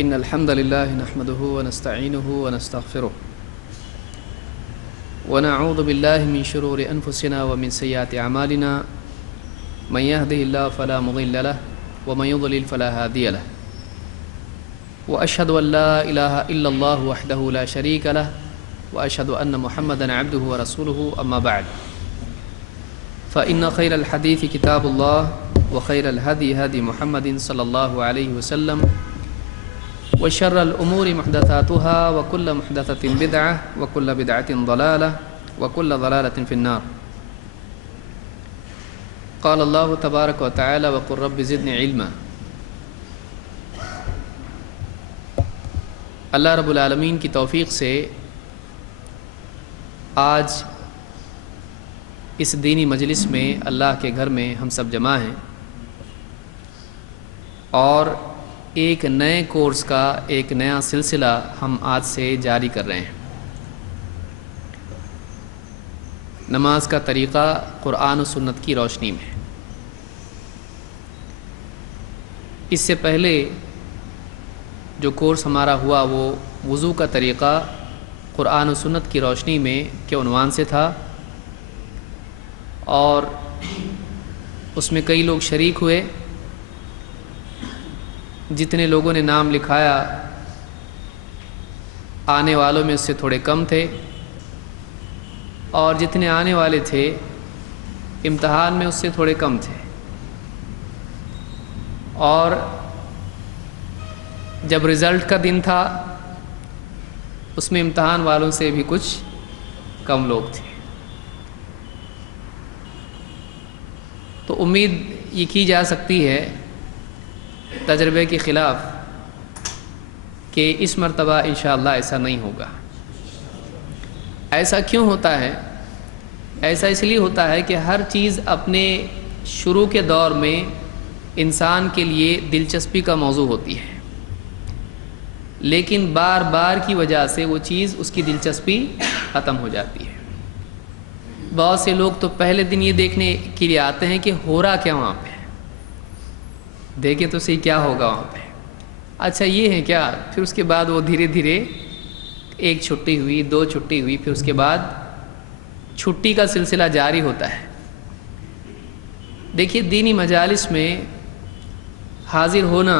إن الحمد لله نحمده ونستعينه ونستغفره ونعوذ بالله من شرور أنفسنا ومن سيئات أعمالنا من يهده الله فلا مضل له ومن يضلل فلا هادي له وأشهد أن لا إله إلا الله وحده لا شريك له وأشهد أن محمدا عبده ورسوله أما بعد فإن خير الحديث كتاب الله وخير الهدي هدي محمد صلى الله عليه وسلم وشر الأمور محدثاتها وكل محدثة بدعة وكل بدعة ضلالة وكل ضلالة في النار. قال الله تبارك وتعالى وقل رب زدني علما. اللہ رب العالمین کی توفیق سے آج اس دینی مجلس میں اللہ کے گھر میں ہم سب جمع ہیں اور ایک نئے کورس کا ایک نیا سلسلہ ہم آج سے جاری کر رہے ہیں. نماز کا طریقہ قرآن و سنت کی روشنی میں. اس سے پہلے جو کورس ہمارا ہوا وہ وضو کا طریقہ قرآن و سنت کی روشنی میں کے عنوان سے تھا اور اس میں کئی لوگ شریک ہوئے. جتنے لوگوں نے نام لکھایا آنے والوں میں اس سے تھوڑے کم تھے اور جتنے آنے والے تھے امتحان میں اس سے تھوڑے کم تھے. اور جب رزلٹ کا دن تھا اس میں امتحان والوں سے بھی کچھ کم لوگ تھے. تو امید یہ کی جا سکتی ہے تجربے کے خلاف کہ اس مرتبہ انشاءاللہ ایسا نہیں ہوگا. ایسا کیوں ہوتا ہے؟ ایسا اس لیے ہوتا ہے کہ ہر چیز اپنے شروع کے دور میں انسان کے لیے دلچسپی کا موضوع ہوتی ہے، لیکن بار بار کی وجہ سے وہ چیز اس کی دلچسپی ختم ہو جاتی ہے. بہت سے لوگ تو پہلے دن یہ دیکھنے کے لیے آتے ہیں کہ ہو رہا کیا وہاں پہ، دیکھیں تو صحیح کیا ہوگا وہاں پہ، اچھا یہ ہے کیا. پھر اس کے بعد وہ دھیرے دھیرے ایک چھٹی ہوئی، دو چھٹی ہوئی، پھر اس کے بعد چھٹی کا سلسلہ جاری ہوتا ہے. دیکھیے دینی مجالس میں حاضر ہونا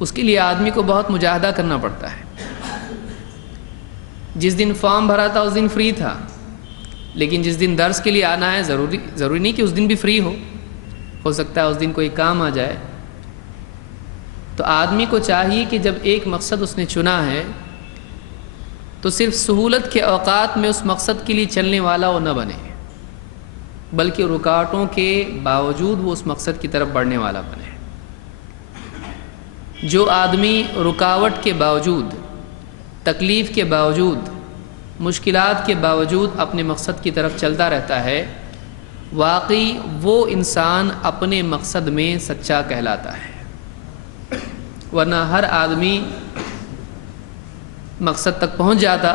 اس کے لیے آدمی کو بہت مجاہدہ کرنا پڑتا ہے. جس دن فارم بھرا تھا اس دن فری تھا، لیکن جس دن درس کے لیے آنا ہے ضروری نہیں کہ اس دن بھی فری ہو سکتا ہے اس دن کوئی کام آ جائے. تو آدمی کو چاہیے کہ جب ایک مقصد اس نے چنا ہے تو صرف سہولت کے اوقات میں اس مقصد کے لیے چلنے والا وہ نہ بنے، بلکہ رکاوٹوں کے باوجود وہ اس مقصد کی طرف بڑھنے والا بنے. جو آدمی رکاوٹ کے باوجود، تکلیف کے باوجود، مشکلات کے باوجود اپنے مقصد کی طرف چلتا رہتا ہے، واقعی وہ انسان اپنے مقصد میں سچا کہلاتا ہے. ورنہ ہر آدمی مقصد تک پہنچ جاتا،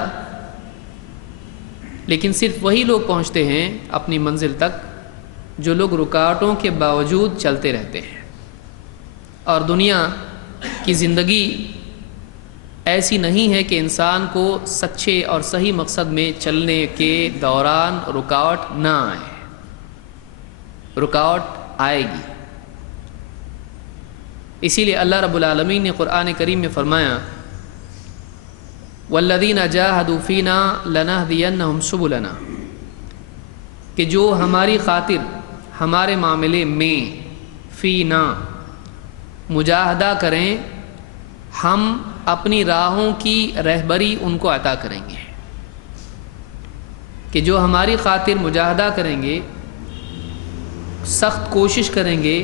لیکن صرف وہی لوگ پہنچتے ہیں اپنی منزل تک جو لوگ رکاوٹوں کے باوجود چلتے رہتے ہیں. اور دنیا کی زندگی ایسی نہیں ہے کہ انسان کو سچے اور صحیح مقصد میں چلنے کے دوران رکاوٹ نہ آئے. رکاوٹ آئے گی. اسی لیے اللہ رب العالمین نے قرآن کریم میں فرمایا وَالَّذِينَ جَاهَدُوا فِينَا لَنَهْدِيَنَّهُمْ سُبُلَنَا، کہ جو ہماری خاطر ہمارے معاملے میں فینا مجاہدہ کریں ہم اپنی راہوں کی رہبری ان کو عطا کریں گے. کہ جو ہماری خاطر مجاہدہ کریں گے، سخت کوشش کریں گے،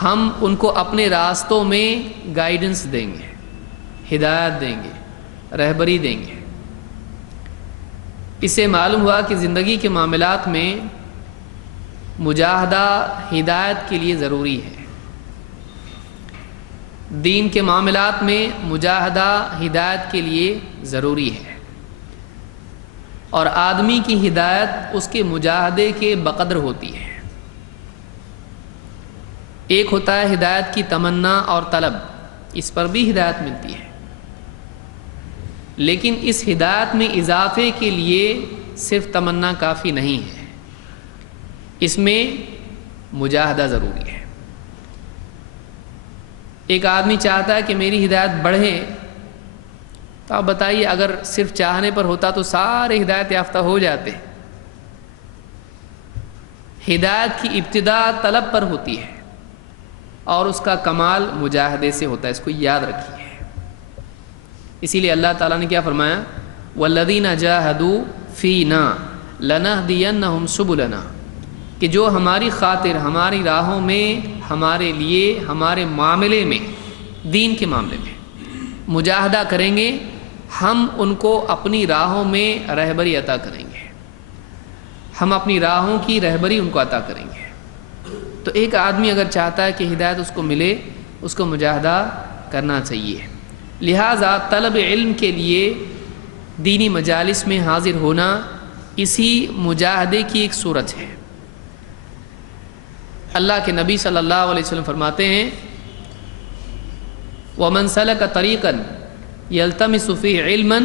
ہم ان کو اپنے راستوں میں گائیڈنس دیں گے، ہدایت دیں گے، رہبری دیں گے. اس سے معلوم ہوا کہ زندگی کے معاملات میں مجاہدہ ہدایت کے لیے ضروری ہے. دین کے معاملات میں مجاہدہ ہدایت کے لیے ضروری ہے، اور آدمی کی ہدایت اس کے مجاہدے کے بقدر ہوتی ہے. ایک ہوتا ہے ہدایت کی تمنا اور طلب، اس پر بھی ہدایت ملتی ہے، لیکن اس ہدایت میں اضافے کے لیے صرف تمنا کافی نہیں ہے، اس میں مجاہدہ ضروری ہے۔ ایک آدمی چاہتا ہے کہ میری ہدایت بڑھے، تو آپ بتائیے اگر صرف چاہنے پر ہوتا تو سارے ہدایت یافتہ ہو جاتے۔ ہدایت کی ابتدا طلب پر ہوتی ہے اور اس کا کمال مجاہدے سے ہوتا ہے، اس کو یاد رکھیے۔ اسی لیے اللہ تعالیٰ نے کیا فرمایا؟ وَالَّذِينَ جَاهَدُوا فِينَا لَنَهْدِيَنَّهُمْ سُبُلَنَا، کہ جو ہماری خاطر، ہماری راہوں میں، ہمارے لیے، ہمارے معاملے میں، دین کے معاملے میں مجاہدہ کریں گے، ہم ان کو اپنی راہوں میں رہبری عطا کریں گے، ہم اپنی راہوں کی رہبری ان کو عطا کریں گے۔ تو ایک آدمی اگر چاہتا ہے کہ ہدایت اس کو ملے، اس کو مجاہدہ کرنا چاہیے۔ لہٰذا طلب علم کے لیے دینی مجالس میں حاضر ہونا اسی مجاہدے کی ایک صورت ہے۔ اللہ کے نبی صلی اللہ علیہ وسلم فرماتے ہیں وَمَنْ سَلَكَ طَرِيقًا يَلْتَمِسُ فِيهِ عِلْمًا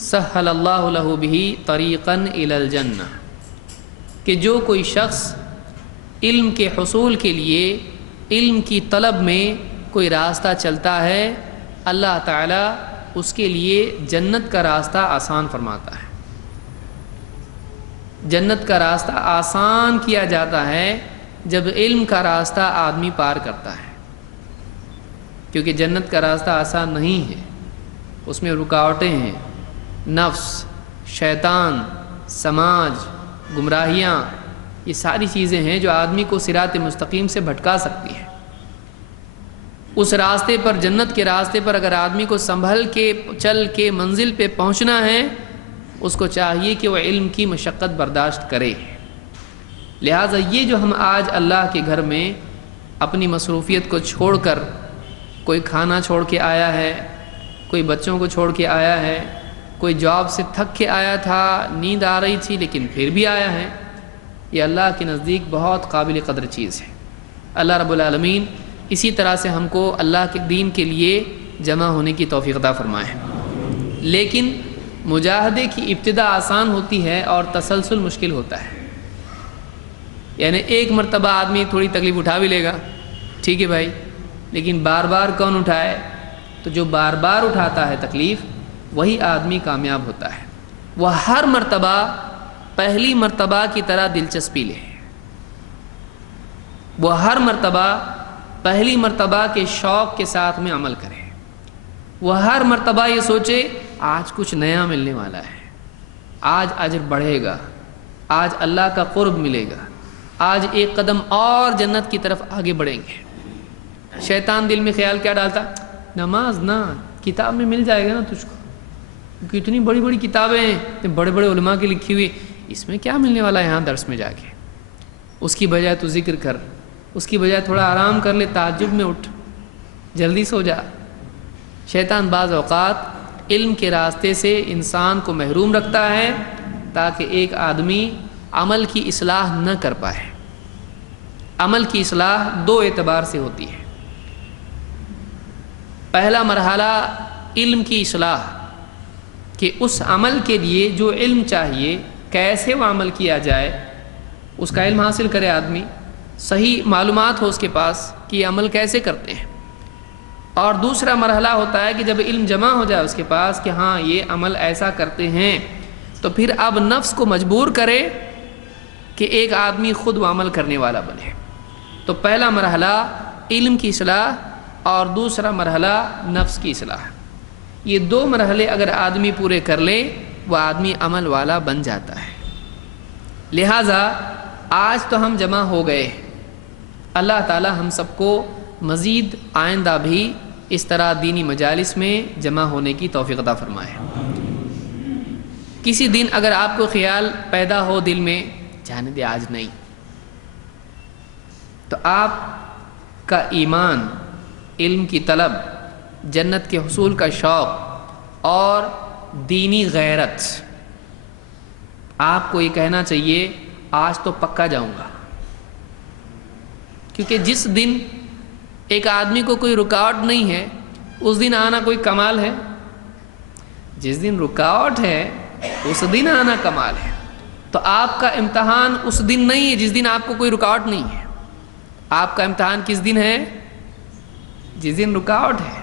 سَهَّلَ اللَّهُ لَهُ بِهِ طَرِيقًا إِلَى الْجَنَّةِ، کہ جو کوئی شخص علم کے حصول کے لیے علم کی طلب میں کوئی راستہ چلتا ہے، اللہ تعالیٰ اس کے لیے جنت کا راستہ آسان فرماتا ہے۔ جنت کا راستہ آسان کیا جاتا ہے جب علم کا راستہ آدمی پار کرتا ہے، کیونکہ جنت کا راستہ آسان نہیں ہے، اس میں رکاوٹیں ہیں، نفس، شیطان، سماج، گمراہیاں، یہ ساری چیزیں ہیں جو آدمی کو صراط مستقیم سے بھٹکا سکتی ہیں۔ اس راستے پر، جنت کے راستے پر اگر آدمی کو سنبھل کے چل کے منزل پہ پہنچنا ہے، اس کو چاہیے کہ وہ علم کی مشقت برداشت کرے۔ لہٰذا یہ جو ہم آج اللہ کے گھر میں اپنی مصروفیت کو چھوڑ کر، کوئی کھانا چھوڑ کے آیا ہے، کوئی بچوں کو چھوڑ کے آیا ہے، کوئی جاب سے تھک کے آیا تھا، نیند آ رہی تھی لیکن پھر بھی آیا ہے، یہ اللہ کے نزدیک بہت قابل قدر چیز ہے۔ اللہ رب العالمین اسی طرح سے ہم کو اللہ کے دین کے لیے جمع ہونے کی توفیق عطا فرمائے۔ لیکن مجاہدے کی ابتدا آسان ہوتی ہے اور تسلسل مشکل ہوتا ہے، یعنی ایک مرتبہ آدمی تھوڑی تکلیف اٹھا بھی لے گا، ٹھیک ہے بھائی، لیکن بار بار کون اٹھائے؟ تو جو بار بار اٹھاتا ہے تکلیف، وہی آدمی کامیاب ہوتا ہے۔ وہ ہر مرتبہ پہلی مرتبہ کی طرح دلچسپی لے، وہ ہر مرتبہ پہلی مرتبہ کے شوق کے ساتھ میں عمل کرے، وہ ہر مرتبہ یہ سوچے آج کچھ نیا ملنے والا ہے، آج اجر بڑھے گا، آج اللہ کا قرب ملے گا، آج ایک قدم اور جنت کی طرف آگے بڑھیں گے۔ شیطان دل میں خیال کیا ڈالتا؟ نماز نہ، کتاب میں مل جائے گا نا تجھ کو، کتنی بڑی بڑی کتابیں ہیں، بڑے بڑے علماء کی لکھی ہوئی، اس میں کیا ملنے والا ہے یہاں درس میں جا کے؟ اس کی بجائے تو ذکر کر، اس کی بجائے تھوڑا آرام کر لے، تہجد میں اٹھ، جلدی سو جا۔ شیطان بعض اوقات علم کے راستے سے انسان کو محروم رکھتا ہے تاکہ ایک آدمی عمل کی اصلاح نہ کر پائے۔ عمل کی اصلاح دو اعتبار سے ہوتی ہے۔ پہلا مرحلہ علم کی اصلاح، کہ اس عمل کے لیے جو علم چاہیے کیسے وہ عمل کیا جائے، اس کا علم حاصل کرے آدمی، صحیح معلومات ہو اس کے پاس کہ یہ عمل کیسے کرتے ہیں۔ اور دوسرا مرحلہ ہوتا ہے کہ جب علم جمع ہو جائے اس کے پاس کہ ہاں یہ عمل ایسا کرتے ہیں، تو پھر اب نفس کو مجبور کرے کہ ایک آدمی خود وہ عمل کرنے والا بنے۔ تو پہلا مرحلہ علم کی اصلاح اور دوسرا مرحلہ نفس کی اصلاح، یہ دو مرحلے اگر آدمی پورے کر لے وہ آدمی عمل والا بن جاتا ہے۔ لہٰذا آج تو ہم جمع ہو گئے، اللہ تعالی ہم سب کو مزید آئندہ بھی اس طرح دینی مجالس میں جمع ہونے کی توفیق عطا فرمائے۔ کسی دن اگر آپ کو خیال پیدا ہو دل میں جانے دے آج نہیں، تو آپ کا ایمان، علم کی طلب، جنت کے حصول کا شوق اور دینی غیرت، آپ کو یہ کہنا چاہیے آج تو پکا جاؤں گا، کیونکہ جس دن ایک آدمی کو کوئی رکاوٹ نہیں ہے، اس دن آنا کوئی کمال ہے؟ جس دن رکاوٹ ہے اس دن آنا کمال ہے. تو آپ کا امتحان اس دن نہیں ہے جس دن آپ کو کوئی رکاوٹ نہیں ہے. آپ کا امتحان کس دن ہے؟ جس دن رکاوٹ ہے.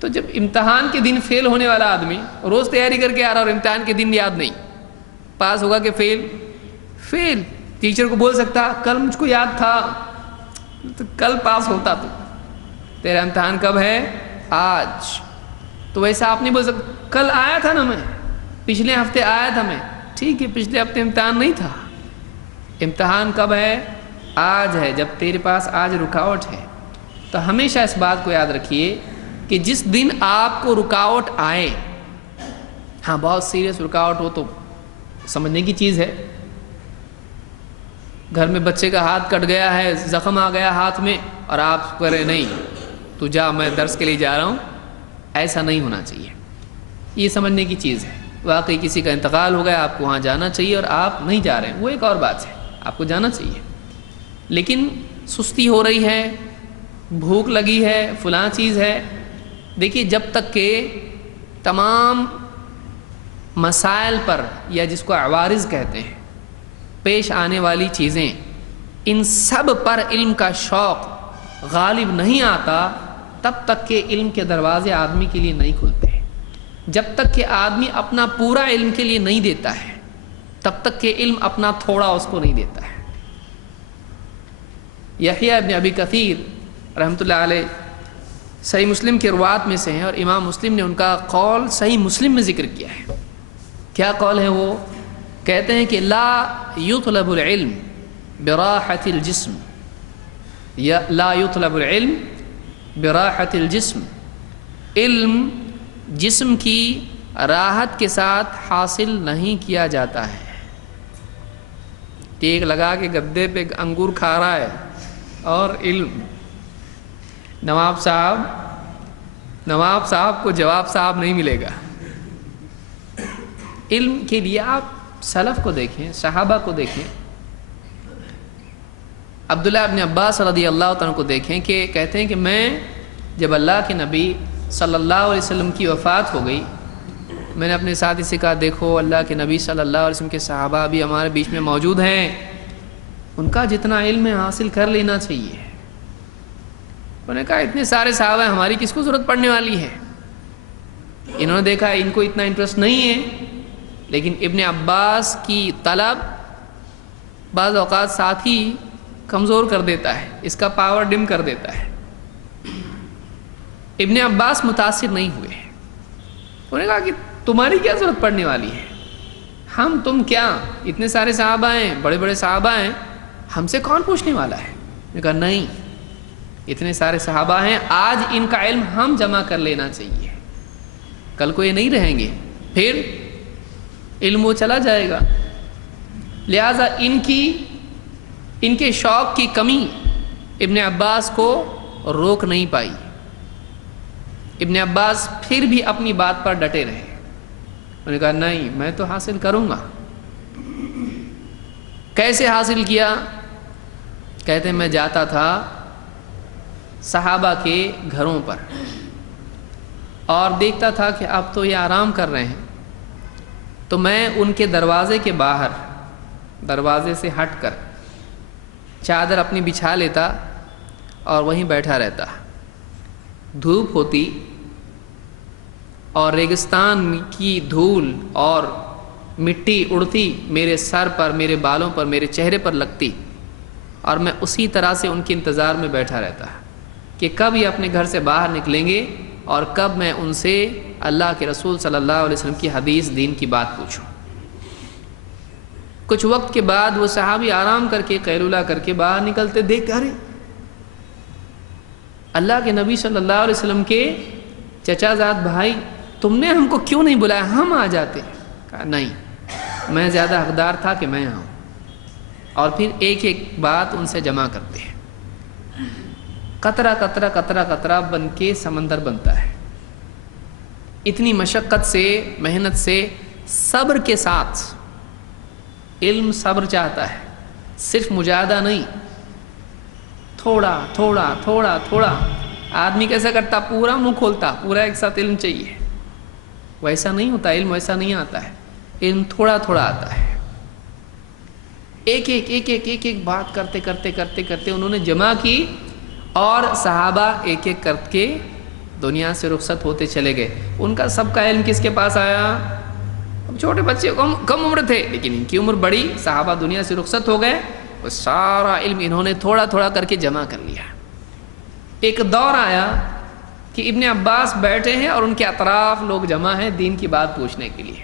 تو جب امتحان کے دن فیل ہونے والا آدمی روز تیاری کر کے آ رہا اور امتحان کے دن یاد نہیں، پاس ہوگا کہ فیل؟ فیل. ٹیچر کو بول سکتا کل مجھ کو یاد تھا تو کل پاس ہوتا. تو تیرا امتحان کب ہے؟ آج. تو ویسا آپ نہیں بول سکتے کل آیا تھا نا، میں پچھلے ہفتے آیا تھا میں. ٹھیک ہے، پچھلے ہفتے امتحان نہیں تھا. امتحان کب ہے؟ آج ہے، جب تیرے پاس آج رکاوٹ ہے. تو ہمیشہ اس بات کو یاد رکھیے کہ جس دن آپ کو رکاوٹ آئے، ہاں بہت سیریس رکاوٹ ہو تو سمجھنے کی چیز ہے. گھر میں بچے کا ہاتھ کٹ گیا ہے، زخم آ گیا ہاتھ میں، اور آپ کرے نہیں تو جا میں درس کے لیے جا رہا ہوں، ایسا نہیں ہونا چاہیے. یہ سمجھنے کی چیز ہے. واقعی کسی کا انتقال ہو گیا، آپ کو وہاں جانا چاہیے اور آپ نہیں جا رہے ہیں، وہ ایک اور بات ہے، آپ کو جانا چاہیے. لیکن سستی ہو رہی ہے، بھوک لگی ہے، فلاں چیز ہے. دیکھیے جب تک کہ تمام مسائل پر، یا جس کو عوارض کہتے ہیں، پیش آنے والی چیزیں، ان سب پر علم کا شوق غالب نہیں آتا، تب تک کہ علم کے دروازے آدمی کے لیے نہیں کھلتے. جب تک کہ آدمی اپنا پورا علم کے لیے نہیں دیتا ہے، تب تک کہ علم اپنا تھوڑا اس کو نہیں دیتا ہے. یحییٰ ابن ابی کثیر رحمۃ اللہ علیہ صحیح مسلم کے روات میں سے ہیں، اور امام مسلم نے ان کا قول صحیح مسلم میں ذکر کیا ہے. کیا قول ہے وہ؟ کہتے ہیں کہ لا یطلب العلم براحت الجسم، یا لا یطلب العلم براحت الجسم. علم جسم کی راحت کے ساتھ حاصل نہیں کیا جاتا ہے. ٹیک لگا کے گدے پہ انگور کھا رہا ہے اور علم، نواب صاحب کو جواب صاحب نہیں ملے گا. علم کے لیے آپ سلف کو دیکھیں، صحابہ کو دیکھیں. عبداللہ ابن عباس رضی اللہ تعالیٰ کو دیکھیں کہ کہتے ہیں کہ میں جب اللہ کے نبی صلی اللہ علیہ وسلم کی وفات ہو گئی، میں نے اپنے ساتھی سے کہا دیکھو اللہ کے نبی صلی اللہ علیہ وسلم کے صحابہ بھی ہمارے بیچ میں موجود ہیں، ان کا جتنا علم ہے حاصل کر لینا چاہیے. انہوں نے کہا اتنے سارے صحابہ ہیں، ہماری کس کو ضرورت پڑنے والی ہے. انہوں نے دیکھا ان کو اتنا انٹرسٹ نہیں ہے، لیکن ابن عباس کی طلب بعض اوقات ساتھی کمزور کر دیتا ہے، اس کا پاور ڈم کر دیتا ہے. ابن عباس متاثر نہیں ہوئے. انہوں نے کہا کہ تمہاری کیا ضرورت پڑنے والی ہے، ہم تم کیا، اتنے سارے صحابہ ہیں، بڑے بڑے صحابہ ہیں، ہم سے کون پوچھنے والا ہے. میں نے کہا نہیں، اتنے سارے صحابہ ہیں، آج ان کا علم ہم جمع کر لینا چاہیے، کل کو یہ نہیں رہیں گے، پھر علم وہ چلا جائے گا. لہذا ان کے شوق کی کمی ابن عباس کو روک نہیں پائی. ابن عباس پھر بھی اپنی بات پر ڈٹے رہے. انہوں نے کہا نہیں، میں تو حاصل کروں گا. کیسے حاصل کیا؟ کہتے ہیں میں جاتا تھا صحابہ کے گھروں پر اور دیکھتا تھا کہ اب تو یہ آرام کر رہے ہیں، تو میں ان کے دروازے کے باہر، دروازے سے ہٹ کر چادر اپنی بچھا لیتا اور وہیں بیٹھا رہتا. دھوپ ہوتی اور ریگستان کی دھول اور مٹی اڑتی میرے سر پر، میرے بالوں پر، میرے چہرے پر لگتی، اور میں اسی طرح سے ان کے انتظار میں بیٹھا رہتا کہ کب یہ اپنے گھر سے باہر نکلیں گے اور کب میں ان سے اللہ کے رسول صلی اللہ علیہ وسلم کی حدیث دین کی بات پوچھوں. کچھ وقت کے بعد وہ صحابی آرام کر کے قیلولہ کر کے باہر نکلتے، دیکھ ارے اللہ کے نبی صلی اللہ علیہ وسلم کے چچا زاد بھائی، تم نے ہم کو کیوں نہیں بلایا، ہم آ جاتے. کہا نہیں، میں زیادہ حقدار تھا کہ میں آؤں. اور پھر ایک ایک بات ان سے جمع کرتے ہیں. قطرہ قطرہ قطرہ قطرہ بن کے سمندر بنتا ہے. اتنی مشقت سے، محنت سے، صبر کے ساتھ. علم صبر چاہتا ہے، صرف مجاہدہ نہیں. تھوڑا تھوڑا تھوڑا تھوڑا آدمی کیسا کرتا؟ پورا منہ کھولتا، پورا ایک ساتھ علم چاہیے. ویسا نہیں ہوتا، علم ویسا نہیں آتا ہے. علم تھوڑا تھوڑا آتا ہے. ایک ایک بات کرتے کرتے کرتے کرتے انہوں نے جمع کی، اور صحابہ ایک ایک کر کے دنیا سے رخصت ہوتے چلے گئے. ان کا سب کا علم کس کے پاس آیا؟ اب چھوٹے بچے کم عمر تھے، لیکن ان کی عمر بڑی. صحابہ دنیا سے رخصت ہو گئے، وہ سارا علم انہوں نے تھوڑا تھوڑا کر کے جمع کر لیا. ایک دور آیا کہ ابن عباس بیٹھے ہیں اور ان کے اطراف لوگ جمع ہیں دین کی بات پوچھنے کے لیے.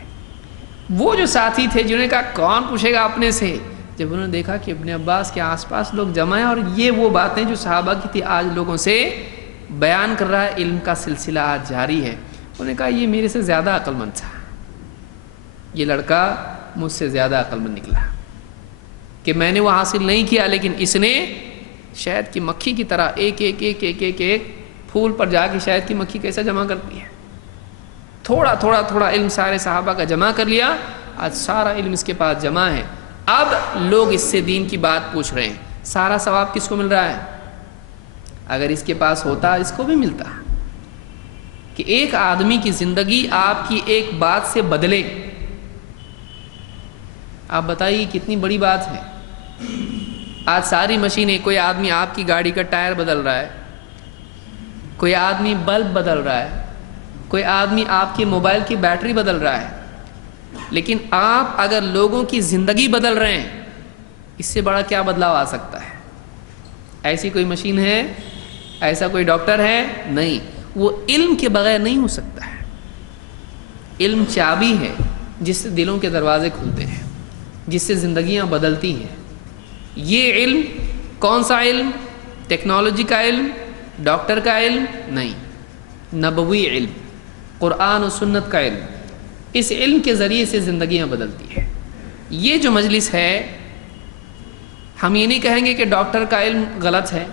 وہ جو ساتھی تھے جنہوں نے کہا کون پوچھے گا اپنے سے، جب انہوں نے دیکھا کہ ابن عباس کے آس پاس لوگ جمع ہیں اور یہ وہ باتیں جو صحابہ کی تھی آج لوگوں سے بیان کر رہا ہے، علم کا سلسلہ آج جاری ہے، انہوں نے کہا یہ میرے سے زیادہ عقل مند تھا، یہ لڑکا مجھ سے زیادہ عقل مند نکلا، کہ میں نے وہ حاصل نہیں کیا، لیکن اس نے شہد کی مکھی کی طرح ایک ایک ایک ایک ایک ایک پھول پر جا کے شہد کی مکھی کیسا جمع کرتی ہے. تھوڑا تھوڑا تھوڑا علم سارے صحابہ کا جمع کر لیا. آج سارا علم اس کے پاس جمع ہے. اب لوگ اس سے دین کی بات پوچھ رہے ہیں. سارا ثواب کس کو مل رہا ہے؟ اگر اس کے پاس ہوتا اس کو بھی ملتا. کہ ایک آدمی کی زندگی آپ کی ایک بات سے بدلے. آپ بتائیے کتنی بڑی بات ہے. آج ساری مشینیں، کوئی آدمی آپ کی گاڑی کا ٹائر بدل رہا ہے، کوئی آدمی بلب بدل رہا ہے، کوئی آدمی آپ کے موبائل کی بیٹری بدل رہا ہے. لیکن آپ اگر لوگوں کی زندگی بدل رہے ہیں، اس سے بڑا کیا بدلاؤ آ سکتا ہے؟ ایسی کوئی مشین ہے؟ ایسا کوئی ڈاکٹر ہے؟ نہیں. وہ علم کے بغیر نہیں ہو سکتا ہے. علم چابی ہے جس سے دلوں کے دروازے کھلتے ہیں، جس سے زندگیاں بدلتی ہیں. یہ علم کون سا علم؟ ٹیکنالوجی کا علم، ڈاکٹر کا علم نہیں، نبوی علم، قرآن و سنت کا علم. اس علم کے ذریعے سے زندگیاں بدلتی ہیں. یہ جو مجلس ہے، ہم یہ نہیں کہیں گے کہ ڈاکٹر کا علم غلط ہے،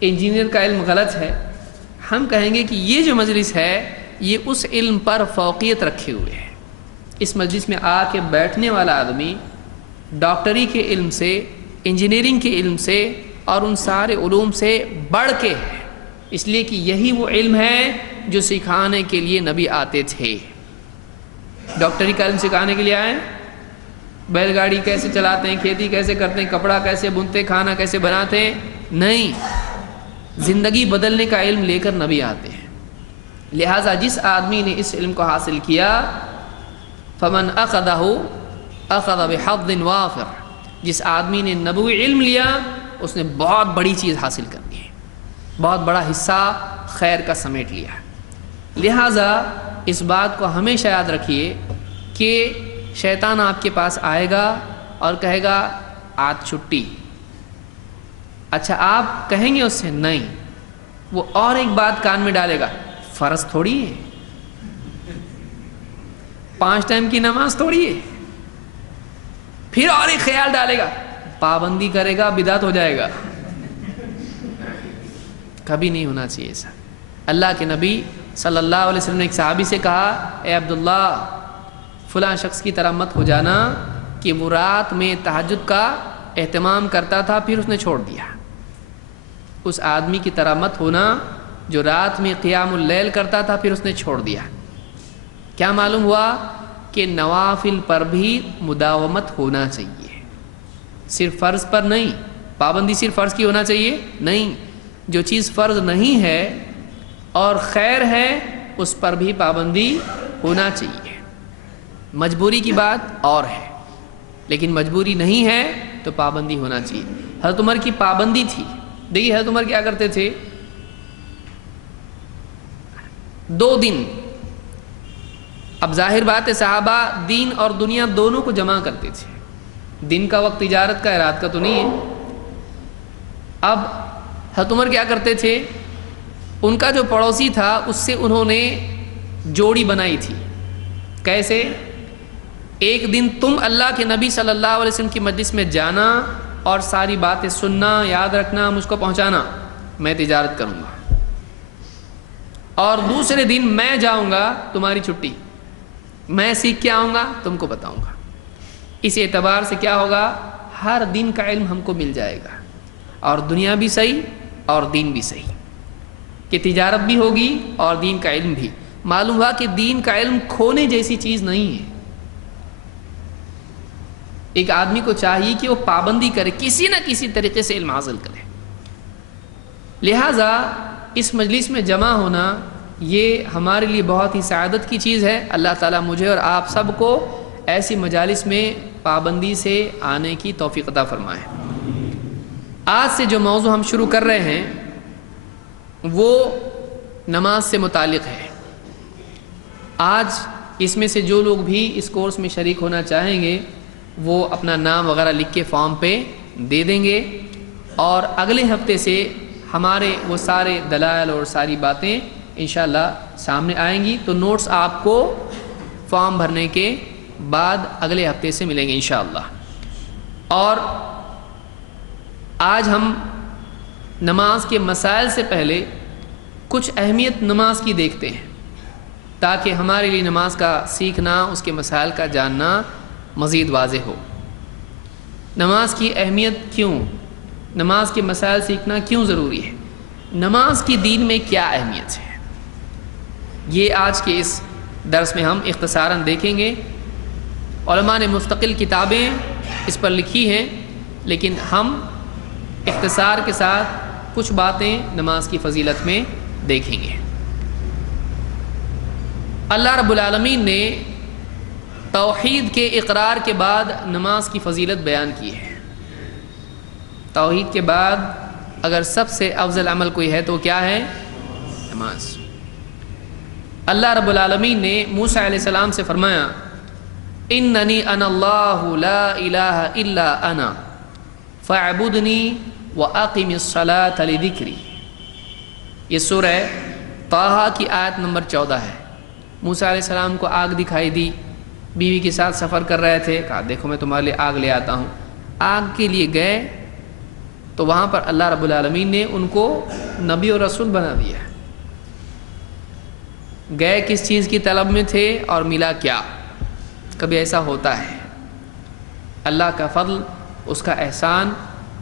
انجینئر کا علم غلط ہے. ہم کہیں گے کہ یہ جو مجلس ہے یہ اس علم پر فوقیت رکھے ہوئے ہے. اس مجلس میں آ کے بیٹھنے والا آدمی ڈاکٹری کے علم سے، انجینئرنگ کے علم سے اور ان سارے علوم سے بڑھ کے ہے، اس لیے کہ یہی وہ علم ہے جو سکھانے کے لیے نبی آتے تھے. ڈاکٹری کا علم سکھانے کے لیے آئے، بیل گاڑی کیسے چلاتے ہیں، کھیتی کیسے کرتے ہیں، کپڑا کیسے بنتے، کھانا کیسے بناتے ہیں، نہیں، زندگی بدلنے کا علم لے کر نبی آتے ہیں. لہٰذا جس آدمی نے اس علم کو حاصل کیا، فمن اخذہ اخذ بحظ وافر، جس آدمی نے نبوی علم لیا اس نے بہت بڑی چیز حاصل کر لی ہے، بہت بڑا حصہ خیر کا سمیٹ لیا. لہٰذا اس بات کو ہمیشہ یاد رکھیے کہ شیطان آپ کے پاس آئے گا اور کہے گا آج چھٹی. اچھا آپ کہیں گے اس سے نہیں، وہ اور ایک بات کان میں ڈالے گا، فرض تھوڑی ہے، 5 ٹائم کی نماز تھوڑی ہے. پھر اور ایک خیال ڈالے گا، پابندی کرے گا بدعت ہو جائے گا. کبھی نہیں ہونا چاہیے ایسا. اللہ کے نبی صلی اللہ علیہ وسلم نے ایک صحابی سے کہا، اے عبداللہ فلاں شخص کی طرح مت ہو جانا کہ وہ رات میں تہجد کا اہتمام کرتا تھا پھر اس نے چھوڑ دیا. اس آدمی کی طرح مت ہونا جو رات میں قیام اللیل کرتا تھا پھر اس نے چھوڑ دیا. کیا معلوم ہوا کہ نوافل پر بھی مداومت ہونا چاہیے، صرف فرض پر نہیں. پابندی صرف فرض کی ہونا چاہیے نہیں، جو چیز فرض نہیں ہے اور خیر ہے اس پر بھی پابندی ہونا چاہیے. مجبوری کی بات اور ہے، لیکن مجبوری نہیں ہے تو پابندی ہونا چاہیے. حضرت عمر کی پابندی تھی. دیکھیے حضرت عمر کیا کرتے تھے، 2 دن، اب ظاہر بات ہے صحابہ دین اور دنیا دونوں کو جمع کرتے تھے. دن کا وقت تجارت کا ہے، رات کا تو نہیں ہے. اب حضرت عمر کیا کرتے تھے، ان کا جو پڑوسی تھا اس سے انہوں نے جوڑی بنائی تھی. کیسے؟ ایک دن تم اللہ کے نبی صلی اللہ علیہ وسلم کی مجلس میں جانا اور ساری باتیں سننا، یاد رکھنا، مجھ کو پہنچانا، میں تجارت کروں گا. اور دوسرے دن میں جاؤں گا، تمہاری چھٹی، میں سیکھ کے آؤں گا، تم کو بتاؤں گا. اس اعتبار سے کیا ہوگا، ہر دن کا علم ہم کو مل جائے گا، اور دنیا بھی صحیح اور دین بھی صحیح. کہ تجارت بھی ہوگی اور دین کا علم بھی. معلوم ہوا کہ دین کا علم کھونے جیسی چیز نہیں ہے. ایک آدمی کو چاہیے کہ وہ پابندی کرے, کسی نہ کسی طریقے سے علم حاصل کرے. لہٰذا اس مجلس میں جمع ہونا یہ ہمارے لیے بہت ہی سعادت کی چیز ہے. اللہ تعالیٰ مجھے اور آپ سب کو ایسی مجالس میں پابندی سے آنے کی توفیق عطا فرمائے. آج سے جو موضوع ہم شروع کر رہے ہیں وہ نماز سے متعلق ہے. آج اس میں سے جو لوگ بھی اس کورس میں شریک ہونا چاہیں گے وہ اپنا نام وغیرہ لکھ کے فارم پہ دے دیں گے, اور اگلے ہفتے سے ہمارے وہ سارے دلائل اور ساری باتیں انشاءاللہ سامنے آئیں گی. تو نوٹس آپ کو فارم بھرنے کے بعد اگلے ہفتے سے ملیں گے انشاءاللہ. اور آج ہم نماز کے مسائل سے پہلے کچھ اہمیت نماز کی دیکھتے ہیں تاکہ ہمارے لیے نماز کا سیکھنا, اس کے مسائل کا جاننا مزید واضح ہو. نماز کی اہمیت کیوں, نماز کے مسائل سیکھنا کیوں ضروری ہے, نماز کی دین میں کیا اہمیت ہے, یہ آج کے اس درس میں ہم اختصاراً دیکھیں گے. علماء نے مستقل کتابیں اس پر لکھی ہیں, لیکن ہم اختصار کے ساتھ کچھ باتیں نماز کی فضیلت میں دیکھیں گے. اللہ رب العالمین نے توحید کے اقرار کے بعد نماز کی فضیلت بیان کی ہے. توحید کے بعد اگر سب سے افضل عمل کوئی ہے تو کیا ہے, نماز. اللہ رب العالمین نے موسیٰ علیہ السلام سے فرمایا اننی انا اللہ لا الہ الا انا فاعبدنی واقم الصلاۃ لذکری. یہ سورہ طٰہٰ کی آیت نمبر 14 ہے. موسیٰ علیہ السلام کو آگ دکھائی دی, بیوی کے ساتھ سفر کر رہے تھے, کہا دیکھو میں تمہارے لیے آگ لے آتا ہوں. آگ کے لیے گئے تو وہاں پر اللہ رب العالمین نے ان کو نبی اور رسول بنا دیا. گئے کس چیز کی طلب میں تھے اور ملا کیا. کبھی ایسا ہوتا ہے, اللہ کا فضل, اس کا احسان,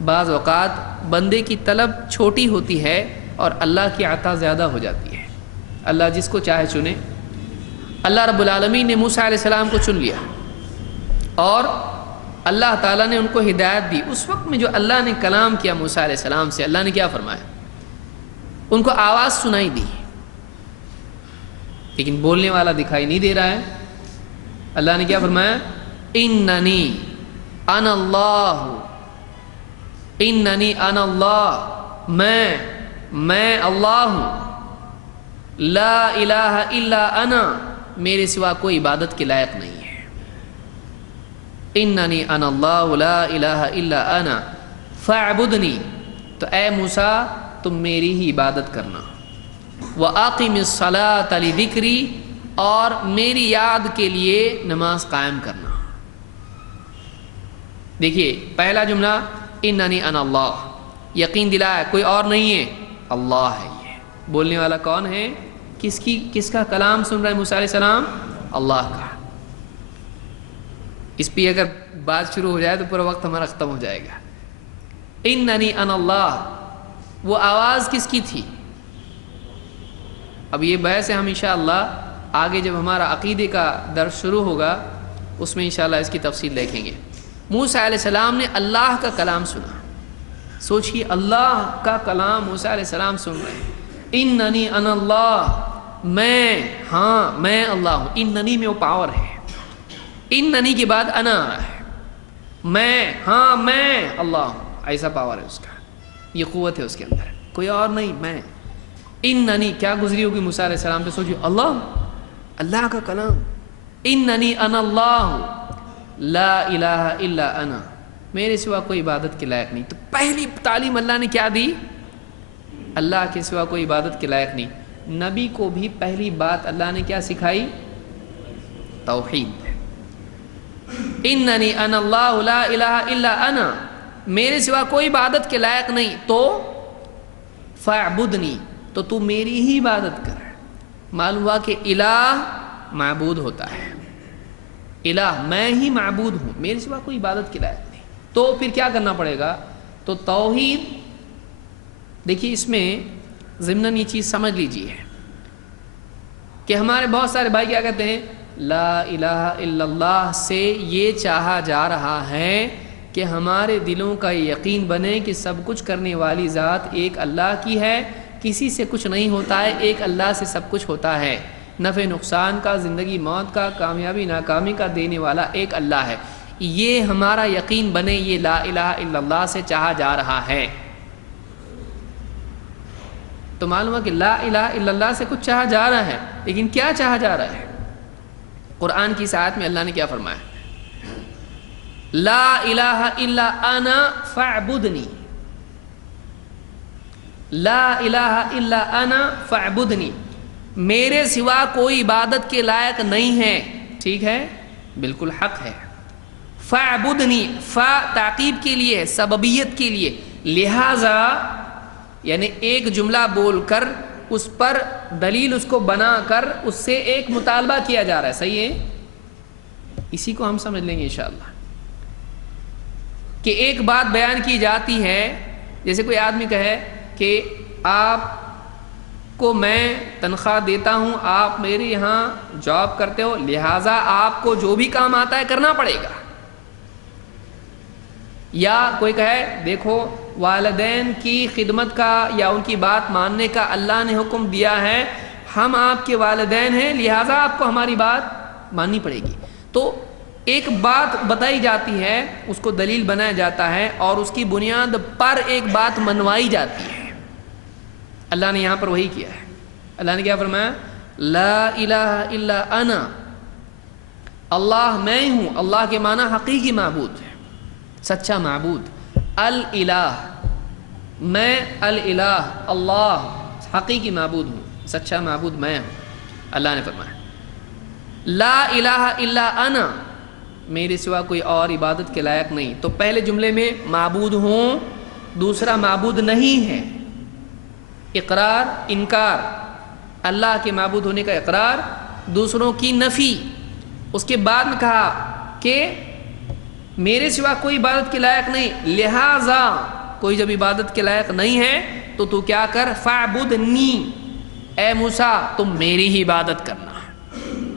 بعض اوقات بندے کی طلب چھوٹی ہوتی ہے اور اللہ کی عطا زیادہ ہو جاتی ہے. اللہ جس کو چاہے چنے. اللہ رب العالمین نے موسیٰ علیہ السلام کو چن لیا اور اللہ تعالیٰ نے ان کو ہدایت دی. اس وقت میں جو اللہ نے کلام کیا موسیٰ علیہ السلام سے, اللہ نے کیا فرمایا, ان کو آواز سنائی دی لیکن بولنے والا دکھائی نہیں دے رہا ہے. اللہ نے کیا فرمایا, اننی انا اللہ, اننی انا اللہ, میں اللہ ہوں, لا الہ الا انا, میرے سوا کوئی عبادت کے لائق نہیں ہے. اننی انا اللہ لا الہ الا انا فاعبدنی, تو اے موسیٰ تم میری ہی عبادت کرنا. وَأَقِمِ الصَّلَاةَ لِذِكْرِي, اور میری یاد کے لیے نماز قائم کرنا. دیکھیے پہلا جملہ اننی انا اللہ, یقین دلایا کوئی اور نہیں ہے, اللہ ہے. یہ بولنے والا کون ہے, کس کا کلام سن رہا ہے موسیٰ علیہ السلام, اللہ کا. اس پہ اگر بات شروع ہو جائے تو پورا وقت ہمارا ختم ہو جائے گا. اننی انا اللہ, وہ آواز کس کی تھی. اب یہ بحث ہے, ہم انشاءاللہ آگے جب ہمارا عقیدے کا درس شروع ہوگا اس میں انشاءاللہ اس کی تفصیل دیکھیں گے. موسیٰ علیہ السلام نے اللہ کا کلام سنا. سوچئے اللہ کا کلام موسیٰ علیہ السلام سن رہے ہیں. اننی انا اللہ, میں اللہ ہوں. اننی میں وہ پاور ہے, اننی کے بعد انا آ رہا ہے, میں اللہ ہوں, ایسا پاور ہے اس کا, یہ قوت ہے اس کے اندر, کوئی اور نہیں, میں. اننی کیا گزری ہوگی موسیٰ علیہ السلام پہ, سوچیے اللہ کا کلام. اننی انا اللہ لا الہ الا انا, میرے سوا کوئی عبادت کے لائق نہیں. تو پہلی تعلیم اللہ نے کیا دی, اللہ کے سوا کوئی عبادت کے لائق نہیں. نبی کو بھی پہلی بات اللہ نے کیا سکھائی, توحید. اننی انا اللہ لا الہ الا انا, میرے سوا کوئی عبادت کے لائق نہیں, تو فاعبدنی, تو تو میری ہی عبادت کر. معلوم ہوا کہ الہ معبود ہوتا ہے, الہ میں ہی معبود ہوں, میرے سوا کوئی عبادت کے لائق نہیں. تو پھر کیا کرنا پڑے گا, تو توحید. دیکھیے اس میں ضمناً یہ چیز سمجھ لیجئے کہ ہمارے بہت سارے بھائی کیا کہتے ہیں، لا الہ الا اللہ سے یہ چاہا جا رہا ہے کہ ہمارے دلوں کا یقین بنے کہ سب کچھ کرنے والی ذات ایک اللہ کی ہے، کسی سے کچھ نہیں ہوتا ہے، ایک اللہ سے سب کچھ ہوتا ہے، نفع نقصان کا، زندگی موت کا، کامیابی ناکامی کا دینے والا ایک اللہ ہے، یہ ہمارا یقین بنے، یہ لا الہ الا اللہ سے چاہا جا رہا ہے۔ تو معلوم ہے کہ لا الہ الا اللہ سے کچھ چاہا جا رہا ہے، لیکن کیا چاہا جا رہا ہے؟ قرآن کی اس آیت میں اللہ نے کیا فرمایا؟ لا الہ الا انا فاعبدنی، لا الہ الا انا فاعبدنی، میرے سوا کوئی عبادت کے لائق نہیں ہے، ٹھیک ہے، بالکل حق ہے۔ فاعبدنی، فا تعقیب کے لیے، سببیت کے لیے، لہذا یعنی ایک جملہ بول کر اس پر دلیل اس کو بنا کر اس سے ایک مطالبہ کیا جا رہا ہے، صحیح ہے؟ اسی کو ہم سمجھ لیں گے انشاءاللہ کہ ایک بات بیان کی جاتی ہے، جیسے کوئی آدمی کہے کہ آپ کو میں تنخواہ دیتا ہوں، آپ میرے یہاں جاب کرتے ہو، لہٰذا آپ کو جو بھی کام آتا ہے کرنا پڑے گا۔ یا کوئی کہے دیکھو والدین کی خدمت کا یا ان کی بات ماننے کا اللہ نے حکم دیا ہے، ہم آپ کے والدین ہیں، لہٰذا آپ کو ہماری بات ماننی پڑے گی۔ تو ایک بات بتائی جاتی ہے، اس کو دلیل بنایا جاتا ہے اور اس کی بنیاد پر ایک بات منوائی جاتی ہے۔ اللہ نے یہاں پر وہی کیا ہے، اللہ نے کیا فرمایا؟ لا الہ الا انا، اللہ میں ہوں، اللہ کے معنی حقیقی معبود ہے، سچا معبود، الالہ، میں الالہ، اللہ حقیقی معبود ہوں، سچا معبود میں ہوں۔ اللہ نے فرمایا لا الہ الا انا، میرے سوا کوئی اور عبادت کے لائق نہیں۔ تو پہلے جملے میں معبود ہوں، دوسرا معبود نہیں ہے، اقرار انکار، اللہ کے معبود ہونے کا اقرار، دوسروں کی نفی۔ اس کے بعد میں کہا کہ میرے سوا کوئی عبادت کے لائق نہیں، لہذا کوئی جب عبادت کے لائق نہیں ہے تو کیا کر؟ فاعبدنی، اے موسیٰ تم میری ہی عبادت کرنا۔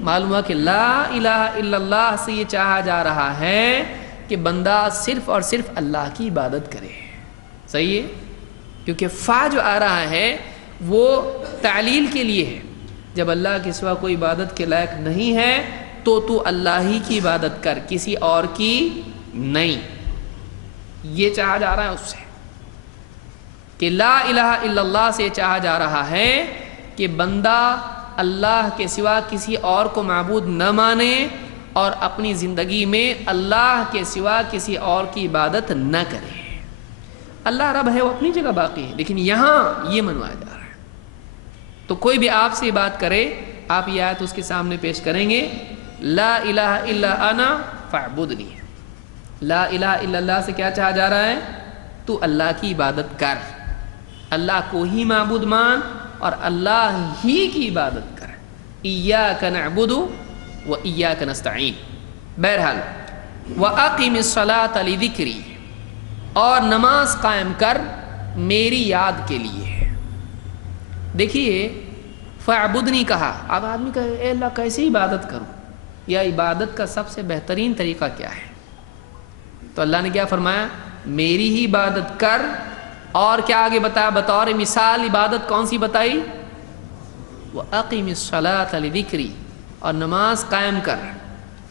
معلوم ہوا کہ لا الہ الا اللہ سے یہ چاہا جا رہا ہے کہ بندہ صرف اور صرف اللہ کی عبادت کرے، صحیح ہے؟ کیونکہ فا جو آ رہا ہے وہ تعلیل کے لیے ہے، جب اللہ کے سوا کوئی عبادت کے لائق نہیں ہے تو اللہ ہی کی عبادت کر، کسی اور کی نہیں۔ یہ چاہا جا رہا ہے اس سے کہ لا الہ الا اللہ سے چاہا جا رہا ہے کہ بندہ اللہ کے سوا کسی اور کو معبود نہ مانے اور اپنی زندگی میں اللہ کے سوا کسی اور کی عبادت نہ کرے۔ اللہ رب ہے، وہ اپنی جگہ باقی ہے، لیکن یہاں یہ منوایا جا رہا ہے۔ تو کوئی بھی آپ سے بات کرے، آپ یہ آیت اس کے سامنے پیش کریں گے، لا الہ الا انا فاعبدنی، لا الہ الا اللہ سے کیا چاہا جا رہا ہے؟ تو اللہ کی عبادت کر، اللہ کو ہی معبود مان اور اللہ ہی کی عبادت کر، ایاک نعبد و ایاک نستعین۔ بہرحال وَأَقِمِ الصَّلَاةَ لِذِكْرِی، اور نماز قائم کر میری یاد کے لیے۔ دیکھیے فاعبدنی کہا، اب آدمی کہے اے اللہ کیسے عبادت کروں، یا عبادت کا سب سے بہترین طریقہ کیا ہے؟ تو اللہ نے کیا فرمایا؟ میری ہی عبادت کر، اور کیا آگے بتایا؟ بطور مثال عبادت کون سی بتائی؟ وَأَقِمِ الصَّلَاةَ لِذِكْرِی، اور نماز قائم کر،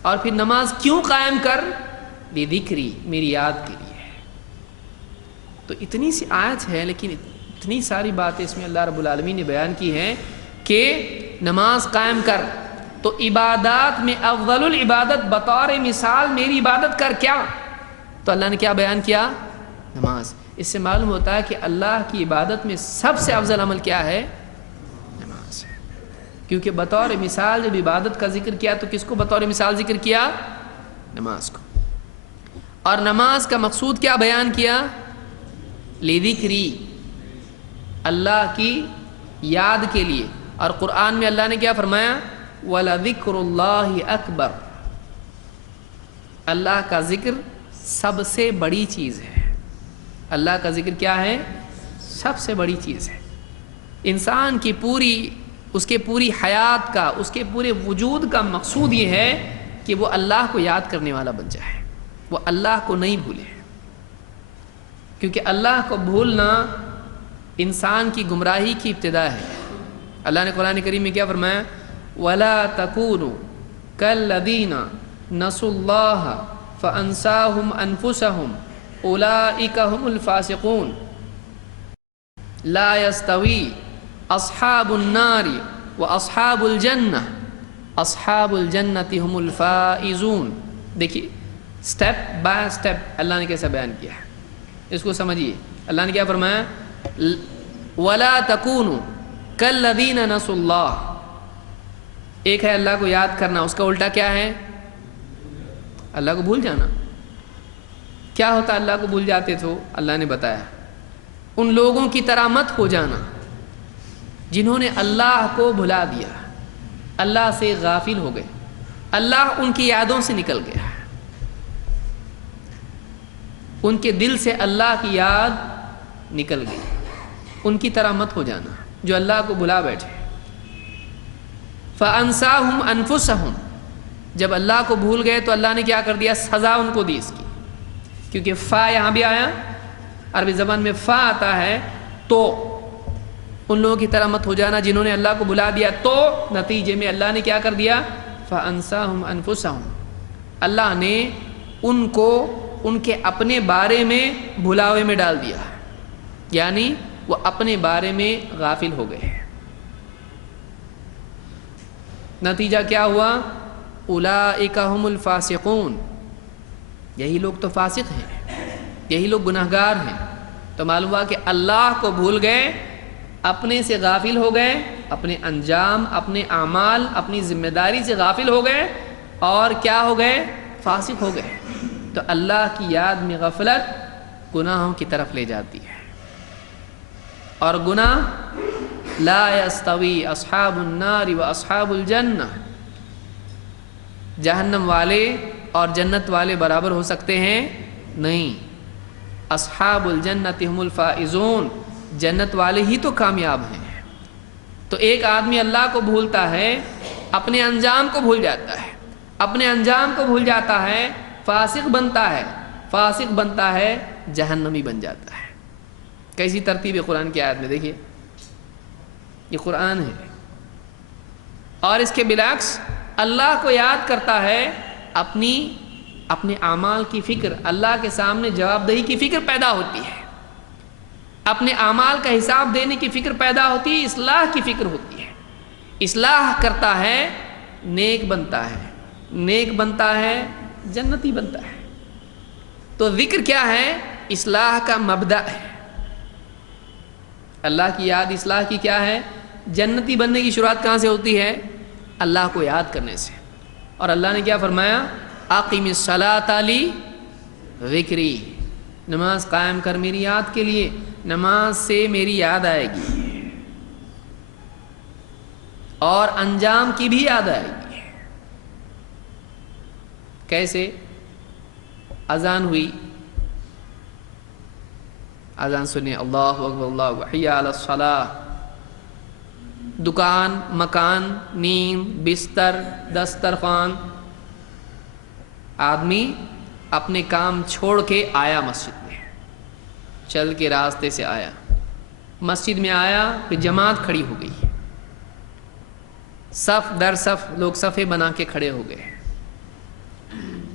اور پھر نماز کیوں قائم کر؟ لِذِكْرِی، میری یاد کے لیے۔ تو اتنی سی آیت ہے لیکن اتنی ساری باتیں اس میں اللہ رب العالمین نے بیان کی ہیں کہ نماز قائم کر، تو عبادات میں افضل العبادت بطور مثال میری عبادت کر، کیا؟ تو اللہ نے کیا بیان کیا؟ نماز۔ اس سے معلوم ہوتا ہے کہ اللہ کی عبادت میں سب سے افضل عمل کیا ہے؟ نماز ہے، کیونکہ بطور مثال جب عبادت کا ذکر کیا تو کس کو بطور مثال ذکر کیا؟ نماز کو۔ اور نماز کا مقصود کیا بیان کیا؟ لِذِكْرِی، اللہ کی یاد کے لیے۔ اور قرآن میں اللہ نے کیا فرمایا؟ وَلَذِكْرُ اللَّهِ أَكْبَرُ، اللہ کا ذکر سب سے بڑی چیز ہے۔ اللہ کا ذکر کیا ہے؟ سب سے بڑی چیز ہے۔ انسان کی اس کے پوری حیات کا، اس کے پورے وجود کا مقصود یہ ہے کہ وہ اللہ کو یاد کرنے والا بن جائے، وہ اللہ کو نہیں بھولے، کیونکہ اللہ کو بھولنا انسان کی گمراہی کی ابتدا ہے۔ اللہ نے قرآن کریم میں کیا فرمایا؟ وَلَا تَكُونُوا كَالَّذِينَ نَسُوا اللَّهَ فَأَنسَاهُمْ أَنفُسَهُمْ أُولَئِكَ هُمُ الْفَاسِقُونَ لَا يَسْتَوِي أَصْحَابُ النَّارِ وَأَصْحَابُ الْجَنَّةِ أَصْحَابُ الْجَنَّةِ هُمُ الْفَائِزُونَ۔ دیکھیے سٹیپ بائی سٹیپ اللہ نے کیسا بیان کیا ہے، اس کو سمجھیے۔ اللہ نے کیا فرمایا؟ وَلَا تَكُونُوا كَالَّذِينَ نَسُوا اللَّهَ، ایک ہے اللہ کو یاد کرنا، اس کا الٹا کیا ہے؟ اللہ کو بھول جانا۔ کیا ہوتا اللہ کو بھول جاتے تو اللہ نے بتایا، ان لوگوں کی طرح مت ہو جانا جنہوں نے اللہ کو بھلا دیا، اللہ سے غافل ہو گئے، اللہ ان کی یادوں سے نکل گیا، ان کے دل سے اللہ کی یاد نکل گئی۔ ان کی طرح مت ہو جانا جو اللہ کو بھلا بیٹھے۔ فَأَنسَاهُمْ أَنفُسَهُمْ، جب اللہ کو بھول گئے تو اللہ نے کیا کر دیا؟ سزا ان کو دی اس کی، کیونکہ فا یہاں بھی آیا، عربی زبان میں فا آتا ہے تو ان لوگوں کی طرح مت ہو جانا جنہوں نے اللہ کو بھلا دیا، تو نتیجے میں اللہ نے کیا کر دیا؟ فَأَنسَاهُمْ أَنفُسَهُمْ، اللہ نے ان کو ان کے اپنے بارے میں بھلاوے میں ڈال دیا، یعنی وہ اپنے بارے میں غافل ہو گئے۔ نتیجہ کیا ہوا؟ اولئک هم الفاسقون، یہی لوگ تو فاسق ہیں، یہی لوگ گناہگار ہیں۔ تو معلوم ہوا کہ اللہ کو بھول گئے، اپنے سے غافل ہو گئے، اپنے انجام، اپنے اعمال، اپنی ذمہ داری سے غافل ہو گئے، اور کیا ہو گئے؟ فاسق ہو گئے۔ تو اللہ کی یاد میں غفلت گناہوں کی طرف لے جاتی ہے، اور گناہ لا یستوی اصحاب النار و اصحاب الجنہ، جہنم والے اور جنت والے برابر ہو سکتے ہیں؟ نہیں۔ اصحاب الجنت هم الفائزون، جنت والے ہی تو کامیاب ہیں۔ تو ایک آدمی اللہ کو بھولتا ہے، اپنے انجام کو بھول جاتا ہے، اپنے انجام کو بھول جاتا ہے، فاسق بنتا ہے، فاسق بنتا ہے، جہنمی بن جاتا ہے۔ کیسی ترتیب ہے قرآن کی آیت میں؟ دیکھیے یہ قرآن ہے، اور اس کے بالعکس اللہ کو یاد کرتا ہے، اپنے اعمال کی فکر، اللہ کے سامنے جواب دہی کی فکر پیدا ہوتی ہے، اپنے اعمال کا حساب دینے کی فکر پیدا ہوتی ہے، اصلاح کی فکر ہوتی ہے، اصلاح کرتا ہے، نیک بنتا ہے، نیک بنتا ہے، جنتی بنتا ہے۔ تو ذکر کیا ہے؟ اصلاح کا مبدأ ہے۔ اللہ کی یاد اصلاح کی کیا ہے؟ جنتی بننے کی شروعات کہاں سے ہوتی ہے؟ اللہ کو یاد کرنے سے۔ اور اللہ نے کیا فرمایا؟ اقم الصلاۃ لذکری، نماز قائم کر میری یاد کے لیے، نماز سے میری یاد آئے گی اور انجام کی بھی یاد آئے گی۔ کیسے؟ اذان ہوئی، اذان سنیں، اللہ اکبر اللہ اکبر، حی علی الصلاۃ، دکان، مکان، نیند، بستر، دسترخوان، آدمی اپنے کام چھوڑ کے آیا مسجد میں، چل کے راستے سے آیا، مسجد میں آیا، پھر جماعت کھڑی ہو گئی، صف در صف لوگ صفے بنا کے کھڑے ہو گئے،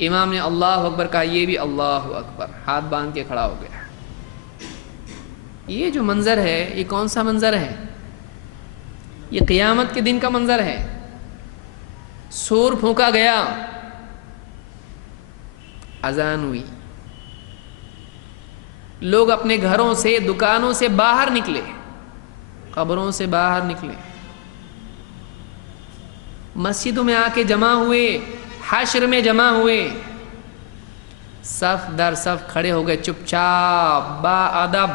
امام نے اللہ اکبر کہا، یہ بھی اللہ اکبر، ہاتھ باندھ کے کھڑا ہو گیا۔ یہ جو منظر ہے، یہ کون سا منظر ہے؟ یہ قیامت کے دن کا منظر ہے۔ سور پھونکا گیا، اذان ہوئی، لوگ اپنے گھروں سے، دکانوں سے باہر نکلے، قبروں سے باہر نکلے، مسجدوں میں آ کے جمع ہوئے، حشر میں جمع ہوئے، صف در صف کھڑے ہو گئے، چپ چاپ با ادب،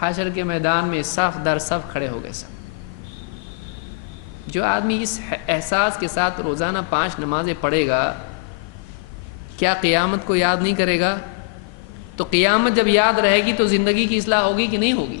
حشر کے میدان میں صف در صف کھڑے ہو گئے سب۔ جو آدمی اس احساس کے ساتھ روزانہ 5 نمازیں پڑھے گا، کیا قیامت کو یاد نہیں کرے گا؟ تو قیامت جب یاد رہے گی تو زندگی کی اصلاح ہوگی کہ نہیں ہوگی؟